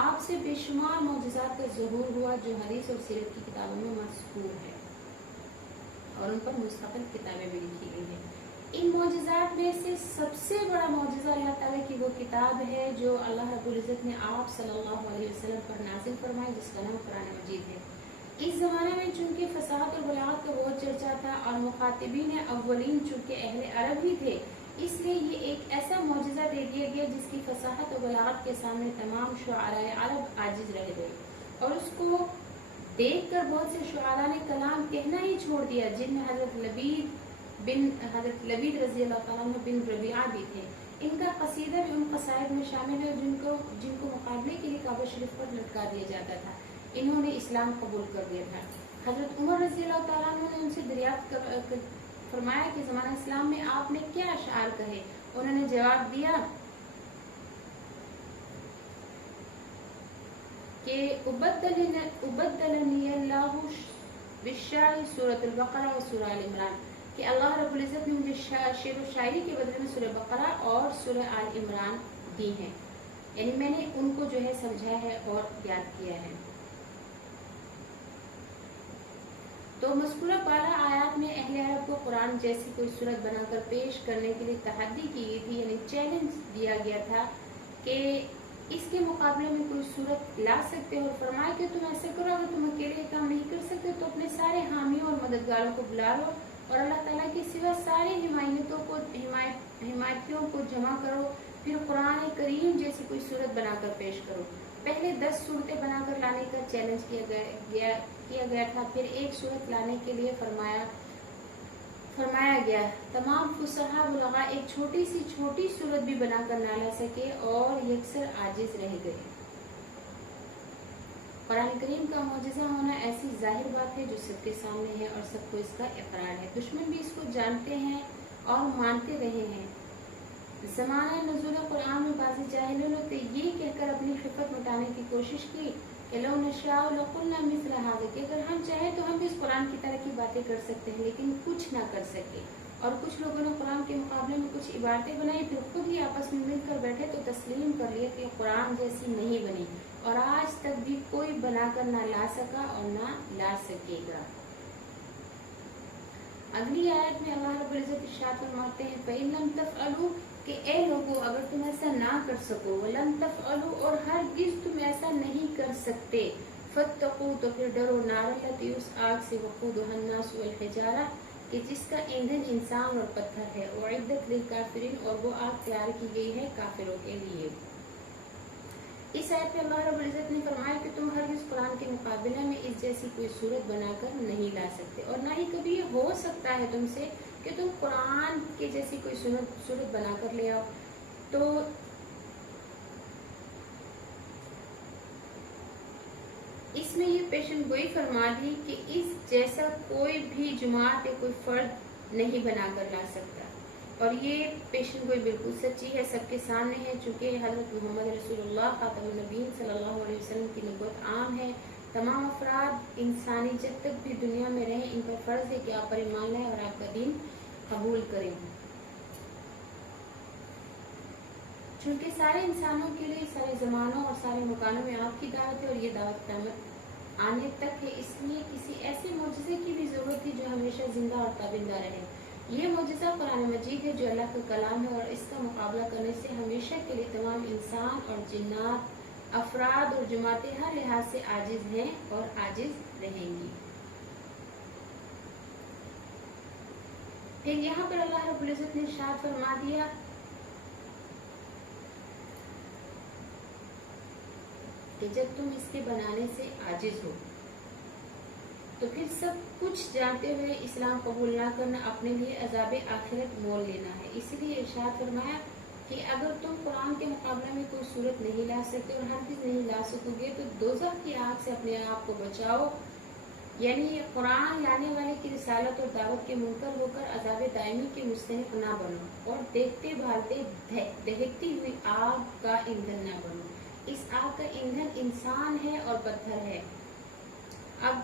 आपसे बेशुमार मौजज़ात का ज़हूर हुआ जो हदीस और सीरत की किताबों में मज़कूर है और उन पर मुस्तक़िल किताबें भी लिखी गई हैं। इन मौजज़ात में से सबसे बड़ा मौजज़ा अल्लाह ताला की वो किताब है जो अल्लाह रब्बुल इज़्ज़त ने आप सल्लल्लाहु अलैहि वसल्लम पर नाज़िल फरमाई, जिसका नाम कुरान मजीद है। इस ज़माने में चूँकि फसाहत और बलागत का बहुत चर्चा था और मुखातिबीन अव्वलीन चूँकि अहले अरब ही थे, इसलिए ये एक ऐसा मौजज़ा दे दिया गया जिसकी फसाहत और बलागत के सामने तमाम शुआराए अरब आजिज़ रह गए और उसको देखकर बहुत से शुआरा ने कलाम कहना ही छोड़ दिया, जिनमें हज़रत लबीद रज़ी अल्लाह तआला अन्हु बिन रबीआ भी थे। इनका कसीदा भी उन कसाइद में शामिल है जिनको मुकाबले के लिए काबा शरीफ पर लटका दिया जाता था। इन्होंने इस्लाम कबूल कर लिया था। हज़रत उमर रज़ी अल्लाह तआला अन्हु ने उनसे दरियाफ्त फरमाया कि ज़माना इस्लाम में आपने क्या अशआर कहे। उन्होंने जवाब दिया कि उबद्दलनी अल्लाहु बिश्शारि सूरतुल बक़रा व सूरह आल इमरान, कि अल्लाह रब्बुल इज़्ज़त ने मुझे शेर व शायरी के बदले में सूरह बक़रा और सूरह आल इमरान दी हैं, यानी मैंने उनको जो है समझा है और याद किया है। तो मज़कूरा बाला आयात में अहले अरब को कुरान जैसी कोई सूरत बनाकर पेश करने के लिए तहद्दी की गई थी, यानी चैलेंज दिया गया था कि इसके मुकाबले में कोई सूरत ला सकते हो और फरमाया कि तुम ऐसे करो, अगर तुम अकेले काम नहीं कर सकते तो अपने सारे हामियों और मददगारों को बुला लो और अल्लाह ताला के सिवा सारे हिमायतियों को जमा करो, फिर कुरान करीम जैसी कोई सूरत बनाकर पेश करो। पहले 10 सूरतें बनाकर लाने का चैलेंज किया गया था, फिर एक सूरत लाने के लिए फरमाया फरमाया गया तमाम फुसहा बुलगा एक छोटी सूरत भी बनाकर ना ला सके और यकसर आजिज रह गए। कुरान करीम का मौजज़ा होना ऐसी जाहिर बात है जो सबके सामने है और सबको इसका इकरार है। दुश्मन भी इसको जानते हैं और मानते रहे हैं। ज़माना नज़ूल कुरान में बाज़ जाहिलों ने ये कहकर अपनी खिफ़त मिटाने की कोशिश की कि लौ नशाअ लक़ुलना मिस्ल हाज़ा, कि अगर हम चाहें तो हम भी इस कुरान की तरह की बातें कर सकते हैं, लेकिन कुछ ना कर सके। और कुछ लोगों ने कुरान के मुकाबले में कुछ इबारतें बनाई, फिर खुद ही आपस में मिलकर बैठे तो तस्लीम कर लिया कि कुरान जैसी नहीं बनी, और आज तक भी कोई बनाकर ना ला सका और ना ला सकेगा। अगली आयत में अल्लाह रब्बुल इज्जत इरशाद फरमाते हैं फ़इन लम तफ़अलू, कि ए लोगों अगर तुम ऐसा ना कर सको, वलम तफ़अलू और हरगिज़ तुम ऐसा नहीं कर सकते, फत्तक़ू तो फिर डरो, नारल्लती उस आग से, वक़ूदुहा अन्नास वल हिजारा कि जिसका ईंधन इंसान और पत्थर है, उइद्दत लिल-काफ़िरीन और वो आग तैयार की गई है काफिरों के लिए। इस आयत में अल्लाह रब्बुल इज्जत ने फरमाया कि तुम हरगिज़ कुरान के मुकाबले में इस जैसी कोई सूरत बनाकर नहीं ला सकते, और ना ही कभी ये हो सकता है तुमसे कि तुम कुरान के जैसी कोई सूरत बनाकर ले आओ। तो इसमें ये पेशन गोई फरमा दी कि इस जैसा कोई भी जमात या कोई फर्द नहीं बनाकर ला सकता, और ये पेशन गोई बिल्कुल सच्ची है, सबके सामने है। चूँकि हज़रत मोहम्मद रसूलुल्लाह ख़ातमुन नबीय्यीन सल्लल्लाहु अलैहि वसल्लम की नबूवत आम है। तमाम अफराद इंसानी जब तक भी दुनिया में रहें, इन पर फ़र्ज़ है कि आप पर ईमान लाएं और आपका दीन कबूल करें। चूँकि सारे इंसानों के लिए सारे ज़मानों और सारे मकानों में आपकी दावत है, और ये दावत क़यामत आने तक है, इसलिए किसी ऐसे मौजज़े की भी ज़रूरत थी जो हमेशा ज़िंदा और ताबिंदा रहे। ये मौजज़ा कुरान मजीद है जो अल्लाह का कलाम है, और इसका मुकाबला करने से हमेशा के लिए तमाम इंसान और जिन्नात, अफराद और जमातें हर लिहाज से आजिज़ हैं और आजिज़ रहेंगी। फिर यहाँ पर अल्लाह रब्बुल इज़्ज़त ने इरशाद फरमा दिया कि जब तुम इसके बनाने से आजिज़ हो तो फिर सब कुछ जानते हुए इस्लाम कबूल ना करना अपने लिए अज़ाब आखिरत मोल लेना है। इसीलिए इरशाद फरमाया कि अगर तुम कुरान के मुकाबले में कोई सूरत नहीं ला सकते और हरगिज़ नहीं ला सकोगे तो दोज़ख की आग से अपने आप को बचाओ, यानी कुरान लाने वाले की रिसालत और दावत के मुनकर होकर अज़ाब दायमी के मुस्तहिक़ ना बनो, और देखते भालते दहकती हुई आग का ईंधन ना बनो। इस आग का ईंधन इंसान है और पत्थर है। अब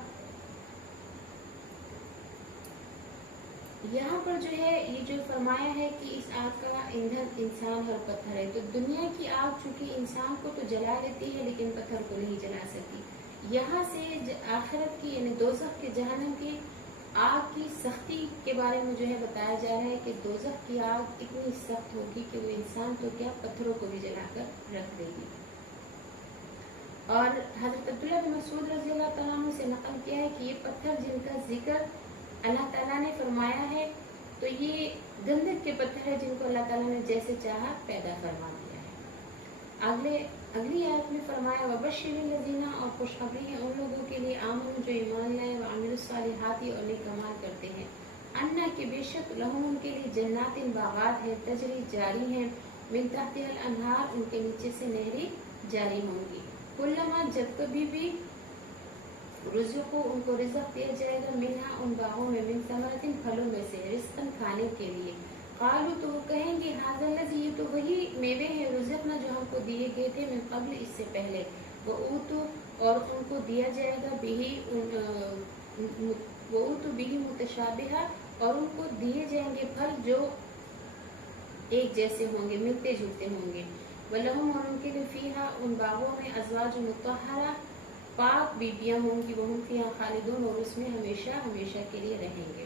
यहाँ पर जो है ये जो फरमाया है कि इस आग का ईंधन इंसान और पत्थर है, तो दुनिया की आग चूंकि इंसान को तो जला लेती है लेकिन पत्थर को नहीं जला सकती। यहाँ से आखिरत की यानी दोज़ख के जहन्नम की आग की सख्ती के बारे में जो है बताया जा रहा है कि दोज़ख की आग इतनी सख्त होगी कि वो इंसान तो क्या पत्थरों को भी जलाकर रख देगी। और हज़रत अब्दुल्लाह बिन मसूद रज़ी अल्लाह तआला अन्हु से नक़ल किया है कि ये पत्थर जिनका जिक्र अल्लाह ताला ने फरमाया है, तो ये गंधक के पत्थर है जिनको अल्लाह ताला ने जैसे चाहा पैदा फरमा दिया है। अगली आयत में फरमाया वबश्शिरिल लज़ीना, और खुशखबरी है उन लोगों के लिए आमन जो ईमान लाए व अमीलुस सालिहाती और नेक अमाल करते हैं, अन्ना के बेशक लहुम उनके लिए जन्नातिन बागात है, तजरी जारी हैं, मिन तहतिहल अनहार उनके नीचे से नहरें जारी होंगी। कुल्लमा जब कभी भी रुज़्क़ु उनको रिज़्क़ दिया जाएगा, मिन्हा उन बागों में, मिन समरतिन फलों में से, रिज़्क़न खाने के लिए, क़ालू तो वो कहेंगे हाज़ा लज़ी ये तो वही मेवे हैं, रुज़्क़ना जो हमको दिए गए थे, मिन क़ब्ल इससे पहले, वो ऊतु और उनको दिया जाएगा बिही मुतशाबिहा और उनको दिए जाएंगे फल जो एक जैसे होंगे, मिलते जुलते होंगे। वलहुम और उनके लिए फ़ीहा उन बागों में अज़वाज मुत्तहरा पाक बीबियां होंगी, वहुम फ़ीहा खालिदून और उसमें हमेशा हमेशा के लिए रहेंगे।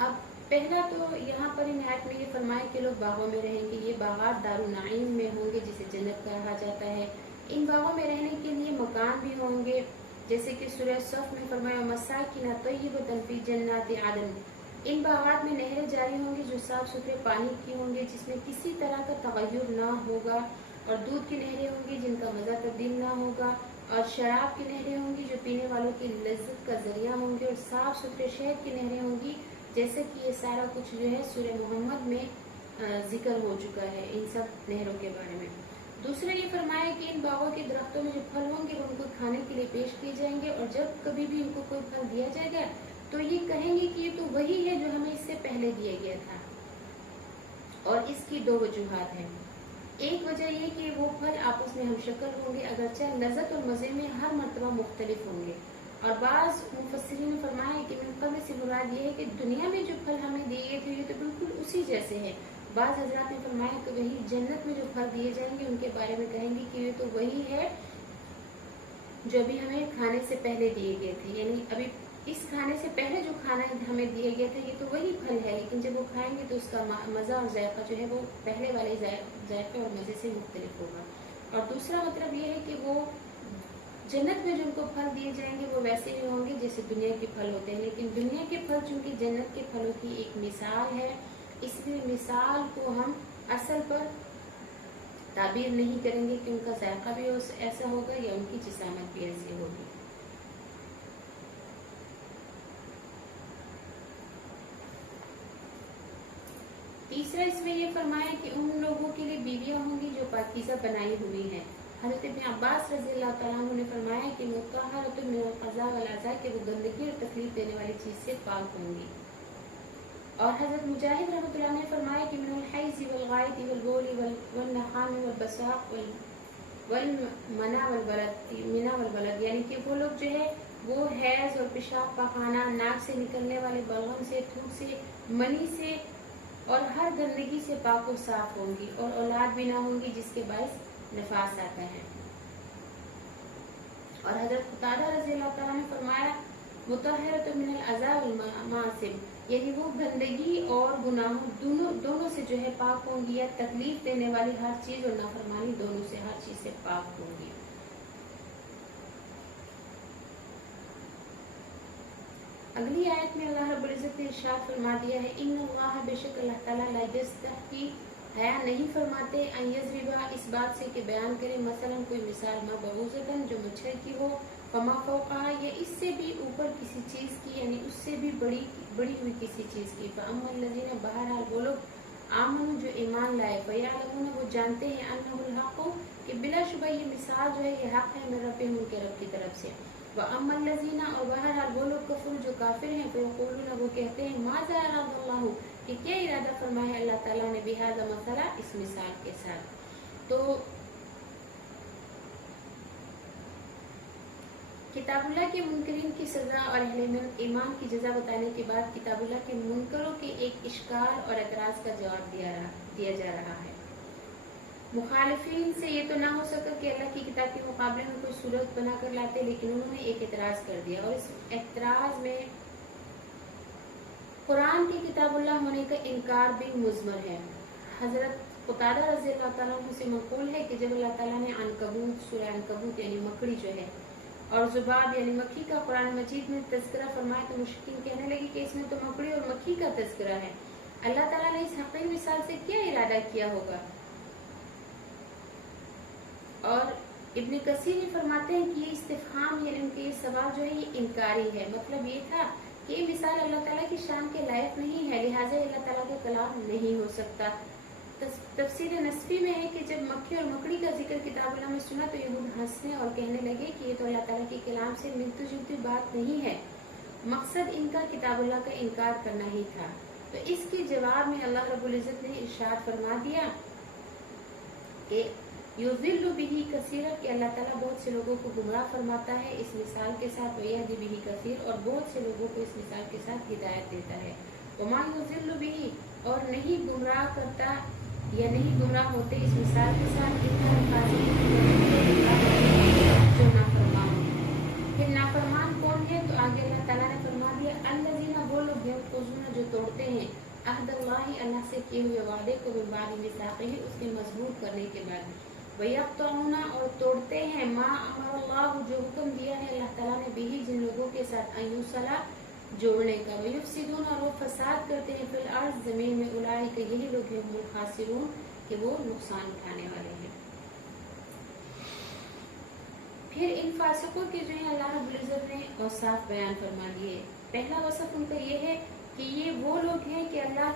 अब पहला तो यहाँ पर इन आयत में ये फरमाया कि लोग बागों में रहेंगे। ये बागात दारुन नाईम में होंगे जिसे जन्नत कहा जाता है। इन बागों में रहने के लिए मकान भी होंगे, जैसे कि सूरह सफ़ में फरमाया मसाकिन तय्यबतन फ़ी जन्नाति अदन। इन बागात में नहरें जारी होंगी जो साफ सुथरे पानी की होंगे, जिसमें किसी तरह का तगय्युर ना होगा, اور دودھ کی نہریں ہوں گی جن کا مزہ تبدیل نہ ہوگا، اور شراب کی نہریں ہوں گی جو پینے والوں کی لذت کا ذریعہ ہوں گے، اور صاف ستھرے شہد کی نہریں ہوں گی، جیسے کہ یہ سارا کچھ جو ہے سورہ محمد میں ذکر ہو چکا ہے ان سب نہروں کے بارے میں۔ دوسرا یہ فرمایا کہ ان باغوں کے درختوں میں جو پھل ہوں گے وہ ان کو کھانے کے لیے پیش کیے جائیں گے، اور جب کبھی بھی ان کو کوئی پھل دیا جائے گا تو یہ کہیں گے کہ یہ تو وہی ہے جو ہمیں اس سے پہلے دیا گیا تھا۔ اور اس کی دو وجوہات ہیں۔ ایک وجہ یہ کہ وہ پھل آپس میں ہم شکل ہوں گے، اگرچہ لذت اور مزے میں ہر مرتبہ مختلف ہوں گے۔ اور بعض مفسرین نے فرمایا کہ من قبل سے مراد یہ ہے کہ دنیا میں جو پھل ہمیں دیے گئے تھے یہ تو بالکل اسی جیسے ہیں۔ بعض حضرات نے فرمایا کہ وہی جنت میں جو پھل دیے جائیں گے ان کے بارے میں کہیں گے کہ یہ تو وہی ہے جو ابھی ہمیں کھانے سے پہلے دیے گئے تھے، یعنی ابھی اس کھانے سے پہلے جو کھانا ہمیں دیا گیا تھا یہ تو وہی پھل ہے، لیکن جب وہ کھائیں گے تو اس کا مزہ اور ذائقہ جو ہے وہ پہلے والے ذائقے اور مزے سے مختلف ہوگا۔ اور دوسرا مطلب یہ ہے کہ وہ جنت میں جو ان کو پھل دیے جائیں گے وہ ویسے ہی ہوں گے جیسے دنیا کے پھل ہوتے ہیں، لیکن دنیا کے پھل چونکہ جنت کے پھلوں کی ایک مثال ہے، اس لیے مثال کو ہم اصل پر تعبیر نہیں کریں گے کہ ان کا ذائقہ بھی ایسا ہوگا یا ان کی جسامت بھی ایسی ہوگی۔ تیسرا اس میں یہ فرمایا کہ ان لوگوں کے لیے بیویاں ہوں گی جو پاکیزہ بنائی ہوئی ہیں۔ حضرت ابن عباس رضی اللہ تعالیٰ عنہ نے فرمایا کہ مطہرۃ من القذى والاذى کہ وہ گندگی اور تکلیف دینے والی چیز سے پاک ہوں گی۔ اور حضرت مجاہد رحمۃ اللہ نے فرمایا کہ من الحیض والغائط والبول والنخام والبصاق والمنى والبلد، یعنی کہ وہ لوگ جو ہے وہ حیض اور پیشاب پاخانہ، ناک سے نکلنے والے بلغم سے، تھوک سے، منی سے اور ہر گندگی سے پاک و صاف ہوں گی، اور اولاد بھی نہ ہوں گی جس کے باعث نفاس آتا ہے۔ اور حضرت قتادہ رضی اللہ تعالیٰ نے فرمایا مطہرۃ من الاذى والمعاصم، یعنی وہ گندگی اور گناہوں دونوں سے جو ہے پاک ہوں گی، یا تکلیف دینے والی ہر چیز اور نافرمانی دونوں سے، ہر چیز سے پاک ہوں گی۔ اگلی آیت میں اللہ رب العزت نے ارشاد فرما دیا ہے ان اللہ بے شک اللہ تعالیٰ لا یستحیی حیا نہیں فرماتے ان یضرب اس بات سے کہ بیان کرے مثلا کوئی مثال ما بعوضۃ جو مچھر کی ہو، فما فوقہا یا اس سے بھی اوپر کسی چیز کی، یعنی اس سے بھی بڑی ہوئی کسی چیز کی، فاما الذین بہرحال وہ لوگ آمنوا جو ایمان لائے، فیعلمون وہ جانتے ہیں انہ الحق کہ بلا شبہ یہ مثال جو ہے یہ حق ہے من ربہم ان کے رب کی طرف سے، وَأَمَّا الَّذِينَ اور بہرحال وہ لوگ کفر جو کافر ہیں، فَيَقُولُونَ وہ کہتے ہیں مَاذَا أَرَادَ اللَّهُ کہ کیا ارادہ فرمایا اللہ تعالیٰ نے بِهَذَا مَثَلًا اس مثال کے ساتھ۔ تو کتاب اللہ کے منکرین کی سزا اور اہل ایمان کی جزا بتانے کے بعد کتاب اللہ کے منکروں کے ایک اشکال اور اعتراض کا جواب دیا جا رہا ہے۔ مخالفین سے یہ تو نہ ہو سکا کہ اللہ کی کتاب کے مقابلے میں کوئی صورت بنا کر لاتے، لیکن انہوں نے ایک اعتراض کر دیا، اور اس اعتراض میں قرآن کی کتاب اللہ ہونے کا انکار بھی مضمر ہے۔ حضرت قتادہ رضی اللہ تعالیٰ عنہ سے منقول ہے کہ جب اللہ تعالیٰ نے عنکبوت، سورہ عنکبوت یعنی مکڑی جو ہے، اور ذباب یعنی مکھی کا قرآن مجید میں تذکرہ فرمایا تو مشرکین کہنے لگے کہ اس میں تو مکڑی اور مکھی کا تذکرہ ہے، اللہ تعالیٰ نے اس حقیقی مثال سے کیا ارادہ کیا ہوگا؟ اور ابن کثیر یہ فرماتے ہیں کہ یہ استفہام یعنی ان کے یہ سوال جو ہے یہ انکاری ہے، مطلب یہ تھا کہ یہ مثال اللہ تعالیٰ کی شان کے لائق نہیں ہے، لہٰذا اللہ تعالیٰ کا کلام نہیں ہو سکتا۔ تفسیر نصفی میں ہے کہ جب مکھی اور مکڑی کا ذکر کتاب اللہ میں سنا تو یہود ہنسنے اور کہنے لگے کہ یہ تو اللہ تعالیٰ کے کلام سے ملتی جلتی بات نہیں ہے، مقصد ان کا کتاب اللہ کا انکار کرنا ہی تھا۔ تو اس کے جواب میں اللہ رب العزت نے ارشاد فرما دیا کہ یضل بہ کثیرا کہ اللہ تعالیٰ بہت سے لوگوں کو گمراہ فرماتا ہے اس مثال کے ساتھ، ویہدی بہ کثیر اور بہت سے لوگوں کو اس مثال کے ساتھ ہدایت دیتا ہے، وما یضل بہ اور نہیں گمراہ کرتا یا نہیں گمراہ ہوتے اس مثال کے ساتھ جو نافرمان ہے۔ پھر نافرمان کون ہے؟ تو آگے اللہ تعالیٰ نے فرما دیا الذین وہ لوگ ینقضون جو توڑتے ہیں عہد اللہ اللہ سے کیے ہوئے وعدے کو من بعد میثاقہ اس کے مضبوط کرنے کے بعد، وَيَقْطَعُونَ اور توڑتے ہیں ما امر اللہ جو حکم دیا ہے اللہ تعالیٰ نے بھی جن لوگوں کے ساتھ ان یوصلا جوڑنے کا، وَيُفْسِدُونَ اور وہ فساد کرتے ہیں فی الارض زمین میں، اولئک یہی لوگ ہیں ہم الخاسرون کہ وہ نقصان اٹھانے والے ہیں۔ फासिकों के जो है अल्लाह रब्बुल इज्जत ने औसाफ बयान फरमा दिए। पहला वसफ उनका ये है कि ये वो लोग हैं कि अल्लाह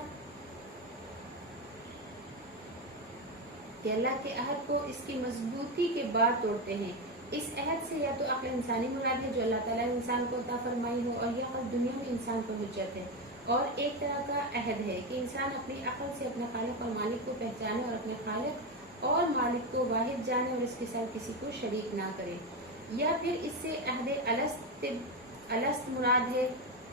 के अहद को इसकी मजबूती के बाद तोड़ते हैं। इस अहद से या तो अक्ल इंसानी मुराद है जो अल्लाह ताला ने इंसान को अता फरमाई हो, और यह दुनिया में इंसान पर हुज्जत है। और एक तरह का अहद है कि इंसान अपनी अक्ल से अपने खालिक और मालिक को पहचाने और अपने खालिक और मालिक को वाहिद जाने और इसके साथ किसी को शरीक ना करे। या फिर इससे अहद अलस्त मुराद है।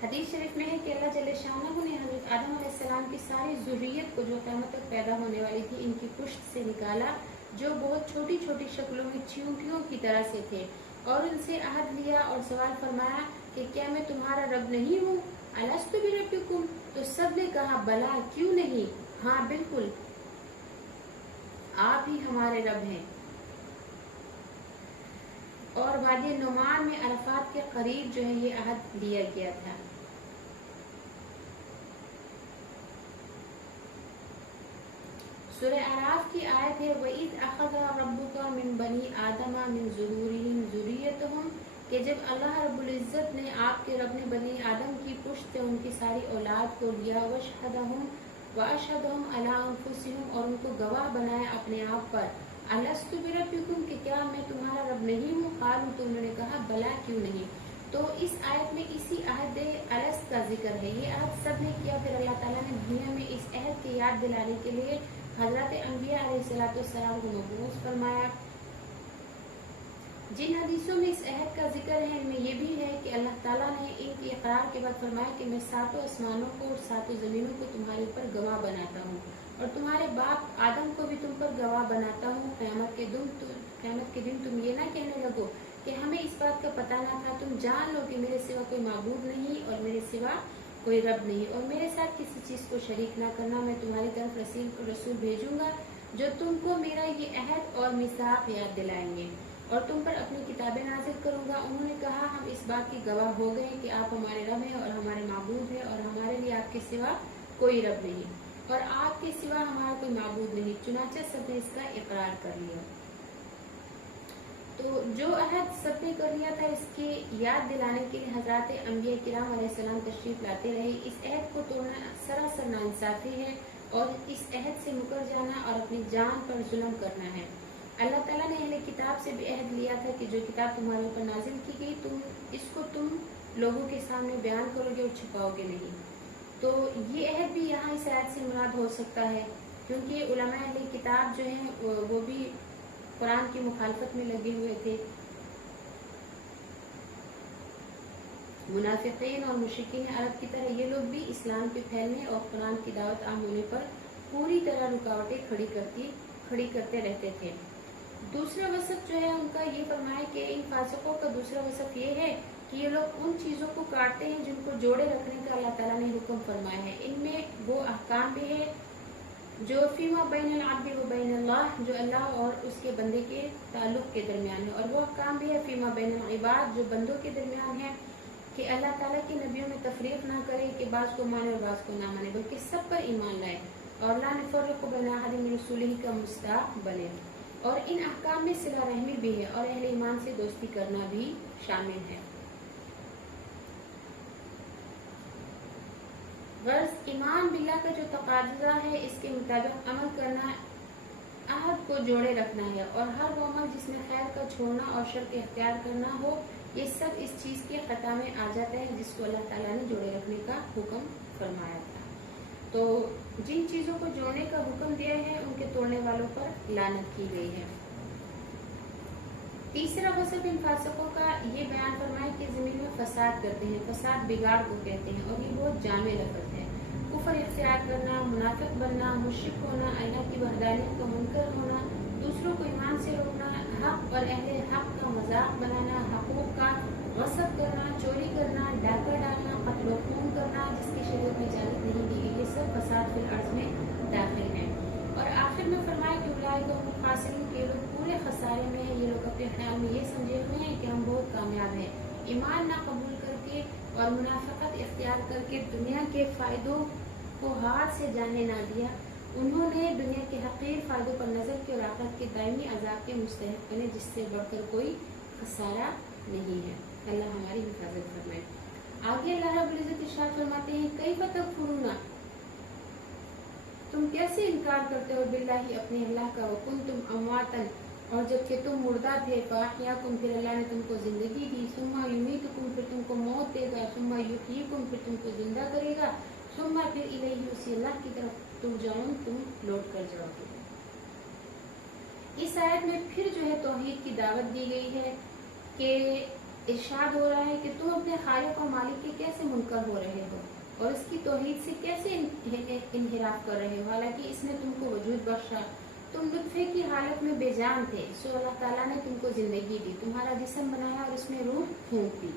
हदीस शरीफ में है कि अल्लाह जल्ल शानहू ने हज़रत आदम अलैहिस्सलाम की सारी ज़ुर्रियत को जो क़यामत तक पैदा होने वाली थी इनकी पुश्त से निकाला, जो बहुत छोटी छोटी शक्लों में चींटियों की तरह से थे, और उनसे अहद लिया और सवाल फरमाया कि क्या मैं तुम्हारा रब नहीं हूँ? अलस्तु बिरब्बिकुम? तो सब ने कहा बला, क्यों नहीं, हाँ बिल्कुल आप ही हमारे रब हैं। और वादी नुमान में अरफात के करीब जो है ये अहद लिया गया था। सूरह आराफ की आयत है वईद अखज़ा रब्बुका मिन बनी आदमा मिन ज़ुहूरिहिम ज़ुर्रियतहुम, कि जब अल्लाह रब्बुल इज़्ज़त ने आपके रब ने बनी आदम की पुश्त से उनकी सारी औलाद को लिया, वशहदहुम अला अनफुसिहिम, और उनको गवाह बनाया अपने आप पर, अलस्तु बिरब्बिकुम, कि क्या मैं तुम्हारा रब नहीं हूँ? क़ालू, तो उन्होंने कहा बला, क्यों नहीं। तो इस आयत में इसी अहद अलस्त का जिक्र है। ये अहद सब ने किया। फिर अल्लाह ताला ने दुनिया में इस अहद की याद दिलाने के लिए हज़रत अंबिया अलैहिस्सलाम को मबऊस फरमाया। जिन हदीसों में इस अहद का जिक्र है इनमें यह भी है कि अल्लाह ताला ने इनके इकरार के बाद फरमाया कि मैं सातों आसमानों को और सातों ज़मीनों को तुम्हारे ऊपर गवाह बनाता हूँ, और तुम्हारे बाप आदम को भी तुम पर गवाह बनाता हूँ। क़यामत के दिन तुम ये ना कहने लगो कि हमें इस बात का पता ना था। तुम जान लो कि मेरे सिवा कोई माबूद नहीं और मेरे सिवा कोई रब नहीं, और मेरे साथ किसी चीज़ को शरीक ना करना। मैं तुम्हारी तरफ रसूल भेजूंगा जो तुमको मेरा ये अहद और मिसाक याद दिलाएंगे, और तुम पर अपनी किताबें नाजिल करूंगा। उन्होंने कहा हम इस बात की गवाह हो गए कि आप हमारे रब हैं और हमारे माबूद हैं, और हमारे लिए आपके सिवा कोई रब नहीं और आपके सिवा हमारा कोई माबूद नहीं। चुनाचे सबने इसका इकरार कर लिया। तो जो अहद सबने कर लिया था इसके याद दिलाने के लिए हज़रत अंबिया किराम अलैहिस्सलाम तशरीफ लाते रहे। इस अहद को तोड़ना सरासर नाइंसाफ़ी है और इस अहद से मुकर जाना और अपनी जान पर जुल्म करना है। अल्लाह ताला ने अहले किताब से भी अहद लिया था कि जो किताब तुम्हारे ऊपर नाजिल की गई तुम लोगों के सामने बयान करोगे और छुपाओगे नहीं। तो ये अहद भी यहाँ इस आयत से मुराद हो सकता है, क्योंकि उलमा अहले किताब जो हैं वो भी कुरान की मुखालफत में लगे हुए थे। मुनाफिकीन और मुशरिकीन अरब की तरह ये लोग भी इस्लाम के फैलने और कुरान की दावत आम होने पर पूरी तरह रुकावटें खड़ी करते रहते थे। दूसरा वसफ जो है उनका ये फरमाया कि इन फासिकों का दूसरा वसफ ये है कि ये लोग उन चीज़ों को काटते हैं जिनको जोड़े रखने का अल्लाह ताला ने हुक्म फरमाया है। इनमें वो अहकाम भी है जो फीमा बैन अब्द व बैन अल्लाह, जो अल्लाह और उसके बंदे के ताल्लुक़ के दरमियान है, और वो अहकाम भी है फीमा बैन इबाद, जो बंदों के दरमियान है, कि अल्लाह ताला के नबियों में तफरीक ना करे कि बाज़ को माने और बाज़ को ना माने, बल्कि सब पर ईमान लाए, और ला नफ़र्रिक़ु बैन अहदिन मिन रसूलिही का मुस्ताक़ बने। और इन अहकाम में सिला रहमी भी है और अहले ईमान से दोस्ती करना भी शामिल है। गर्ज ईमान बिल्लाह का जो तकाज़ा है इसके मुताबिक अमल करना, अहद को जोड़े रखना है, और हर वो अमल जिसमें खैर का छोड़ना और शर के इख्तियार करना हो, ये सब इस चीज़ के ख़ता में आ जाता है जिसको अल्लाह ताला ने जोड़े रखने का हुक्म फरमाया था। तो जिन चीज़ों को जोड़ने का हुक्म दिया है उनके तोड़ने वालों पर लानत की गई है। तीसरा वसफ इन फासिकों का ये बयान फरमाया कि ज़मीन में फसाद करते हैं। फसाद बिगाड़ को कहते हैं और ये बहुत जामे लफ्ज़ है। कुफर इख्तियार करना, मुनाफिक बनना, मुश्रिक होना, अल्लाह की वहदानियत का मुनकर होना, दूसरों को ईमान से रोकना, हक और अहले हक का मजाक बनाना, हकूक़ का गसब करना, चोरी करना, डाका डालना, कत्ल व खून करना जिसकी शरीयत में इजाज़त नहीं दी गई, ये सब फसाद फिल अर्ज़ में दाखिल है। और आखिर में फरमाया कि उलाइका हुमुल खासिरून, के लोग पूरे खसारे में हैं। ये लोग अपने ख्याल में ये समझे हुए हैं कि हम बहुत कामयाब हैं। ईमान ना कबूल करके और मुनाफिकत इख्तियार करके दुनिया के फ़ायदों को हाथ से जाने ना दिया, उन्होंने दुनिया के हक़ीर फ़ायदों पर नज़र की और आखिरत के दायमी अज़ाब के मुस्तहिक़ बने जिससे बढ़कर कोई खसारा नहीं है। अल्लाह हमारी हिफाजत फरमाए। आगे अल्लाह रब्बुल इज्जत इरशाद फरमाते हैं, कैफ़ तकफुरूना, तुम कैसे इनकार करते हो बिल्लाही, अपने अल्लाह का, व कुंतुम अमवातन, और जबकि तुम मुर्दा थे, फ़ाहियाकुम, फिर अल्लाह ने तुमको जिंदगी दी, सुम्मा युमीतुकुम, फिर तुमको मौत देगा, सुम्मा युहयीकुम, फिर तुमको जिंदा करेगा, सुम्मा फिर इलैहि, उसी अल्लाह की तरफ तुरजाऊन, तुम लौट कर जाओगे। इस आयत में फिर जो है तौहीद की दावत दी गई है कि इरशाद हो रहा है कि तुम अपने खालिक और मालिक के कैसे मुनकर हो रहे हो और इसकी तौहीद से कैसे इन्हिराफ कर रहे हो, हालांकि इसने तुमको वजूद बख्शा, तुम लुत्फे की हालत में बेजान थे, सो अल्लाह ताला ने तुमको जिंदगी दी, तुम्हारा जिस्म बनाया और उसमें रूह फूंक दी।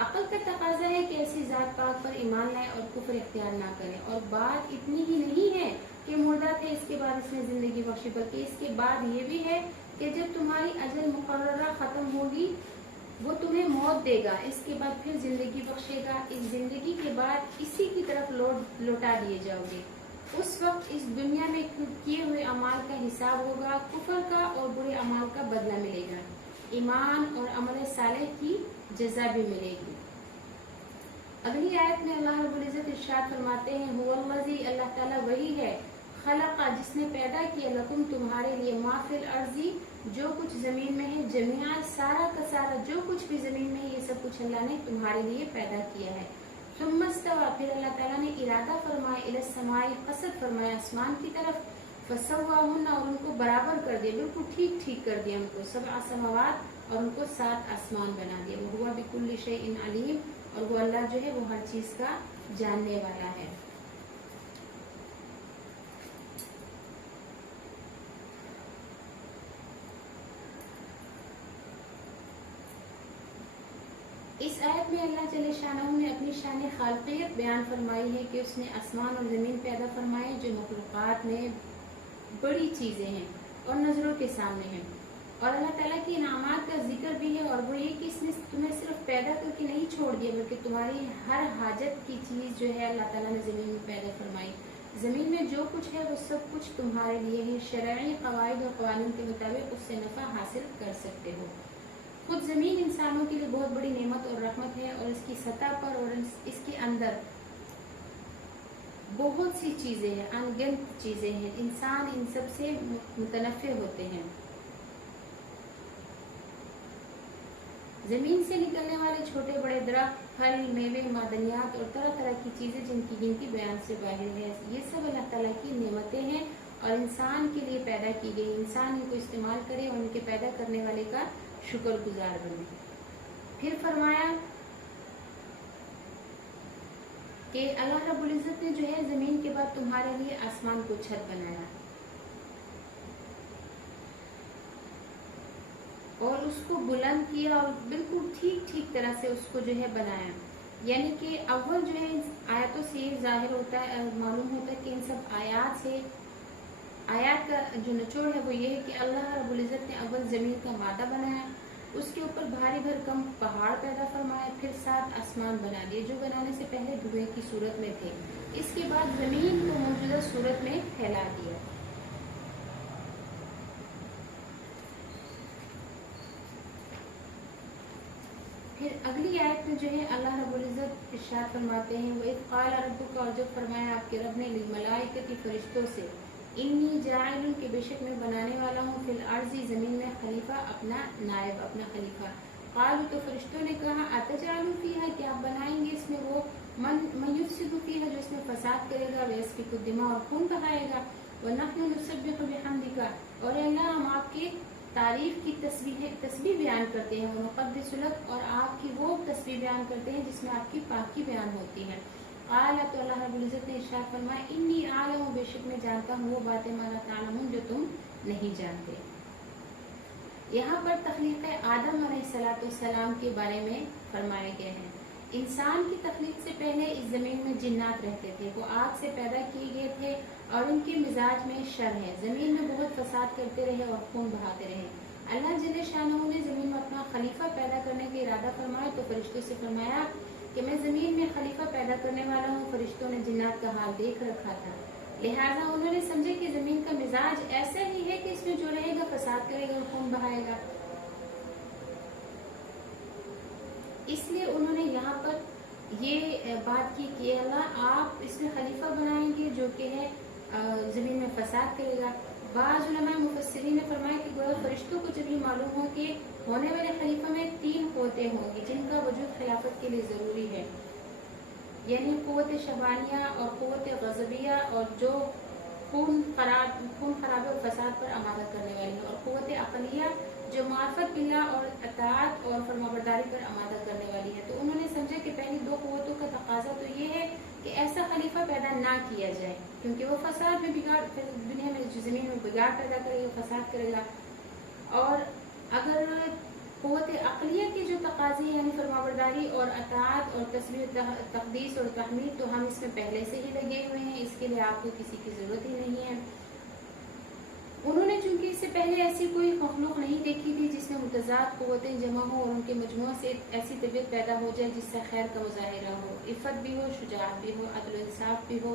अक्ल का तकाजा है कि ऐसी जात पाक पर ईमान लाए और कुफ्र इख्तियार ना करें। और बात इतनी ही नहीं है कि मुर्दा थे इसके बाद इसने जिंदगी बख्शी, बल्कि इसके बाद ये भी है कि जब तुम्हारी अजल मुकर्ररा खत्म होगी वो तुम्हें मौत देगा, इसके बाद फिर जिंदगी बख्शेगा, इस जिंदगी के बाद इसी की तरफ लौटा दिए जाओगे। उस वक्त इस दुनिया में किए हुए अमाल का हिसाब होगा, कुफर का और बुरे अमाल का बदला मिलेगा, ईमान और अमल सालेह की जज़ा भी मिलेगी। अगली आयत में अल्लाह रब्बुल इज्जत इरशाद फरमाते हैं, हुवल्लज़ी, अल्लाह ताला वही है, खलक़ा, जिसने पैदा किया, लकुम, तुम्हारे लिए, माफिल अर्ज़ी, जो कुछ जमीन में है, जमीआ, सारा का सारा जो कुछ भी जमीन में है, ये सब कुछ अल्लाह ने तुम्हारे लिए पैदा किया है। सुम्मस्तवा, फिर अल्लाह ताला ने इरादा फरमाया, इला समाए, कसद फरमाया, आसमान की तरफ, फसव्वाहुन्ना, और उनको बराबर कर दिया, बिल्कुल ठीक ठीक कर दिया उनको, सबअ समावात, और उनको 7 आसमान बना दिया। वो हुआ बिकुल्लि शैइन अलीम, और वो अल्लाह जो है वो हर चीज का जानने वाला है। इस आयत में अल्लाह जल्ले शानहू ने अपनी शान खालकियत बयान फरमाई है कि उसने आसमान और ज़मीन पैदा फरमाए जो मखलूक़ात में बड़ी चीज़ें हैं और नज़रों के सामने हैं। और अल्लाह ताला की इनामात का जिक्र भी है, और वो ये कि इसने तुम्हें सिर्फ पैदा करके नहीं छोड़ दिया, बल्कि तुम्हारी हर हाजत की चीज़ जो है अल्लाह ताला ने ज़मीन में पैदा फरमाई। ज़मीन में जो कुछ है वो सब कुछ तुम्हारे लिए है, शरई क़वाइद और क़वानीन के मुताबिक उससे नफ़ा हासिल कर सकते हो। खुद ज़मीन इंसानों के लिए बहुत बड़ी नेमत और रहमत है, और इसकी सतह पर और इसके अंदर बहुत सी चीज़ें हैं, अनगिनत चीज़ें हैं, इंसान इन सब से मुतनफ़े होते हैं। ज़मीन से निकलने वाले छोटे बड़े दरख्त, फल, मेवे, मादनियात और तरह तरह की चीज़ें जिनकी गिनती बयान से बाहर है, ये सब अल्लाह ताला की नेमतें हैं और इंसान के लिए पैदा की गई। इंसान इनको इस्तेमाल करे और इनके पैदा करने वाले का शुक्रगुजार बने। फिर फरमाया कि अल्लाह रब्बुल इज्जत ने जो है ज़मीन के बाद तुम्हारे लिए आसमान को छत बनाया और उसको बुलंद किया और बिल्कुल ठीक ठीक तरह से उसको जो है बनाया। यानी कि अव्वल जो है आयतों से जाहिर होता है, मालूम होता है कि इन सब आयत का जो निचोड़ है वो ये है कि अल्लाह रब्बुल इज़्ज़त ने अव्वल ज़मीन का मादा बनाया, उसके ऊपर भारी भरकम पहाड़ पैदा फरमाए, फिर 7 आसमान बना दिए जो बनाने से पहले धुएं की सूरत में थे। इसके बाद ज़मीन को मौजूदा सूरत में फैला दिया। फिर अगली आयत में जो है अल्लाह रब्बुल इज़्ज़त इरशाद फरमाते हैं, वो इज़ क़ाल रब्बुका, और जब फरमाया आपके रब ने, लिल मलाइकति, फरिश्तों से, इन्नी जाइलुन, के बेशक मैं बनाने वाला हूँ, फिल अर्ज़ी, ज़मीन में, खलीफा, अपना नायब, अपना खलीफा। क़ालू, तो फरिश्तों ने कहा, अतजालु फ़ीहा, क्या आप बनाएंगे इसमें वो मन युफ़सिदु फ़ीहा, जो इसमें फसाद करेगा, व यस्फ़िकु दिमा, और खून बहाएगा, व नहनु नुसब्बिहु बिहम्दिका, और अल्लाह हम आपके तारीफ की तस्बीह बयान करते हैं, वो मुक़द्दिसु लक, और आपकी वो तस्बीह बयान करते हैं जिसमें आपकी पाकी बयान होती है। आला, तो अल्लाह रब्बुल इज़्ज़त ने इरशाद फरमाया, इन्नी आलम, बेशक मैं जानता हूँ वो बातें मा ला तालमून, जो तुम नहीं जानते। यहाँ पर तख्लीक़ आदम अलैहिस्सलाम के बारे में फरमाया गया है। इंसान की तख्लीक से पहले इस ज़मीन में जिन्नात रहते थे, वो आग से पैदा किए गए थे और उनके मिजाज में शर है, ज़मीन में बहुत फसाद करते रहे और खून बहाते रहे। अल्लाह जल्ले शानहू ने ज़मीन में अपना खलीफा पैदा करने का इरादा फरमाया, तो फरिश्तों से फरमाया कि मैं ज़मीन में खलीफा पैदा करने वाला हूँ। फरिश्तों ने जिन्नात का हाल देख रखा था, लिहाजा उन्होंने समझे कि ज़मीन का मिजाज ऐसा ही है कि इसमें जो रहेगा फसाद करेगा और खून बहाएगा। اس لیے انہوں نے یہاں پر یہ بات کی کہ اللہ آپ اس میں خلیفہ بنائیں گے جو کہ ہے زمین میں فساد کرے گا. بعض علماء مفسرین نے فرمایا کہ گویا فرشتوں کو جب یہ معلوم ہو کہ ہونے والے خلیفہ میں 3 قوتیں ہوں گی جن کا وجود خلافت کے لیے ضروری ہے، یعنی قوت شبانیہ اور قوت غضبیہ اور جو خون خرابے اور فساد پر آمادہ کرنے والی ہے، اور قوت عقلیہ جو معرفت باللہ اور اطاعت اور فرمانبرداری پر آمادہ کرنے والی ہے. تو انہوں نے سمجھا کہ پہلی 2 قوتوں کا تقاضا تو یہ ہے کہ ایسا خلیفہ پیدا نہ کیا جائے کیونکہ وہ فساد میں بگاڑ دنیا میں زمین میں بگاڑ پیدا کرے گا، فساد کرے گا. اور اگر قوت عقلیہ کی جو تقاضے یعنی فرمانبرداری اور اطاعت اور تسبیح تقدیس اور تحمید، تو ہم اس میں پہلے سے ہی لگے ہوئے ہیں، اس کے لیے آپ کو کسی کی ضرورت ہی نہیں ہے. انہوں نے چونکہ اس سے پہلے ایسی کوئی مخلوق نہیں دیکھی تھی جس میں متضاد قوتیں جمع ہوں اور ان کے مجموعہ سے ایسی طبیعت پیدا ہو جائے جس سے خیر کا مظاہرہ ہو، عفت بھی ہو، شجاعت بھی ہو، عدل و انصاف بھی ہو،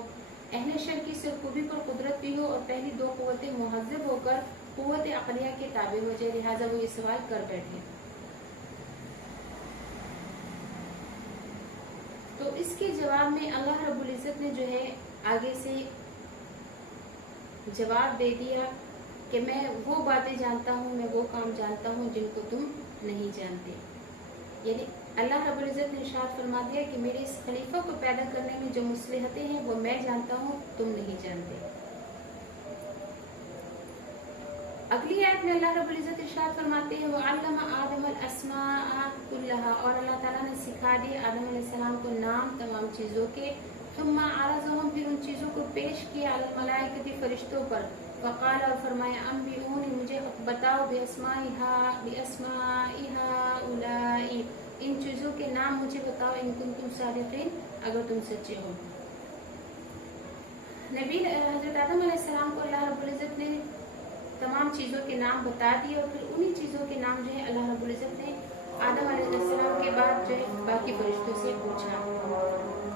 اہل شر کی سرکوبی پر قدرت بھی ہو، اور پہلی 2 قوتیں مہذب ہو کر قوت عقلیہ کے تابع ہو جائے. لہٰذا وہ یہ سوال کر بیٹھے. تو اس کے جواب میں اللہ رب العزت نے جو ہے آگے سے جواب دے دیا کہ میں وہ باتیں جانتا ہوں، میں وہ کام جانتا ہوں جن کو تم نہیں جانتے. یعنی اللہ رب العزت نے ارشاد فرما دیا کہ میرے اس خلیفہ کو پیدا کرنے میں جو مصلحتیں ہیں وہ میں جانتا ہوں، تم نہیں جانتے. اگلی آیت میں اللہ رب العزت ارشاد فرماتے ہیں وَعَلَّمَ آدَمَ الْأَسْمَاءَ كُلَّهَا، اور اللہ تعالیٰ نے سکھا دیا آدم علیہ السلام کو نام تمام چیزوں کے. ثم عرضهم، پھر ان چیزوں کو پیش کیا علی الملائکۃ فرشتوں پر. فقال، اور فرمایا انبئونی، مجھے بتاؤ باسماء هؤلاء، ان چیزوں کے نام مجھے بتاؤ، ان کنتم صادقین، اگر تم سچے ہو. نبی حضرت آدم علیہ السلام کو اللہ رب العزت نے تمام چیزوں کے نام بتا دیے، اور پھر انہی چیزوں کے نام جو ہے اللہ رب العزت نے آدم علیہ السلام کے بعد جو ہے باقی فرشتوں سے پوچھا.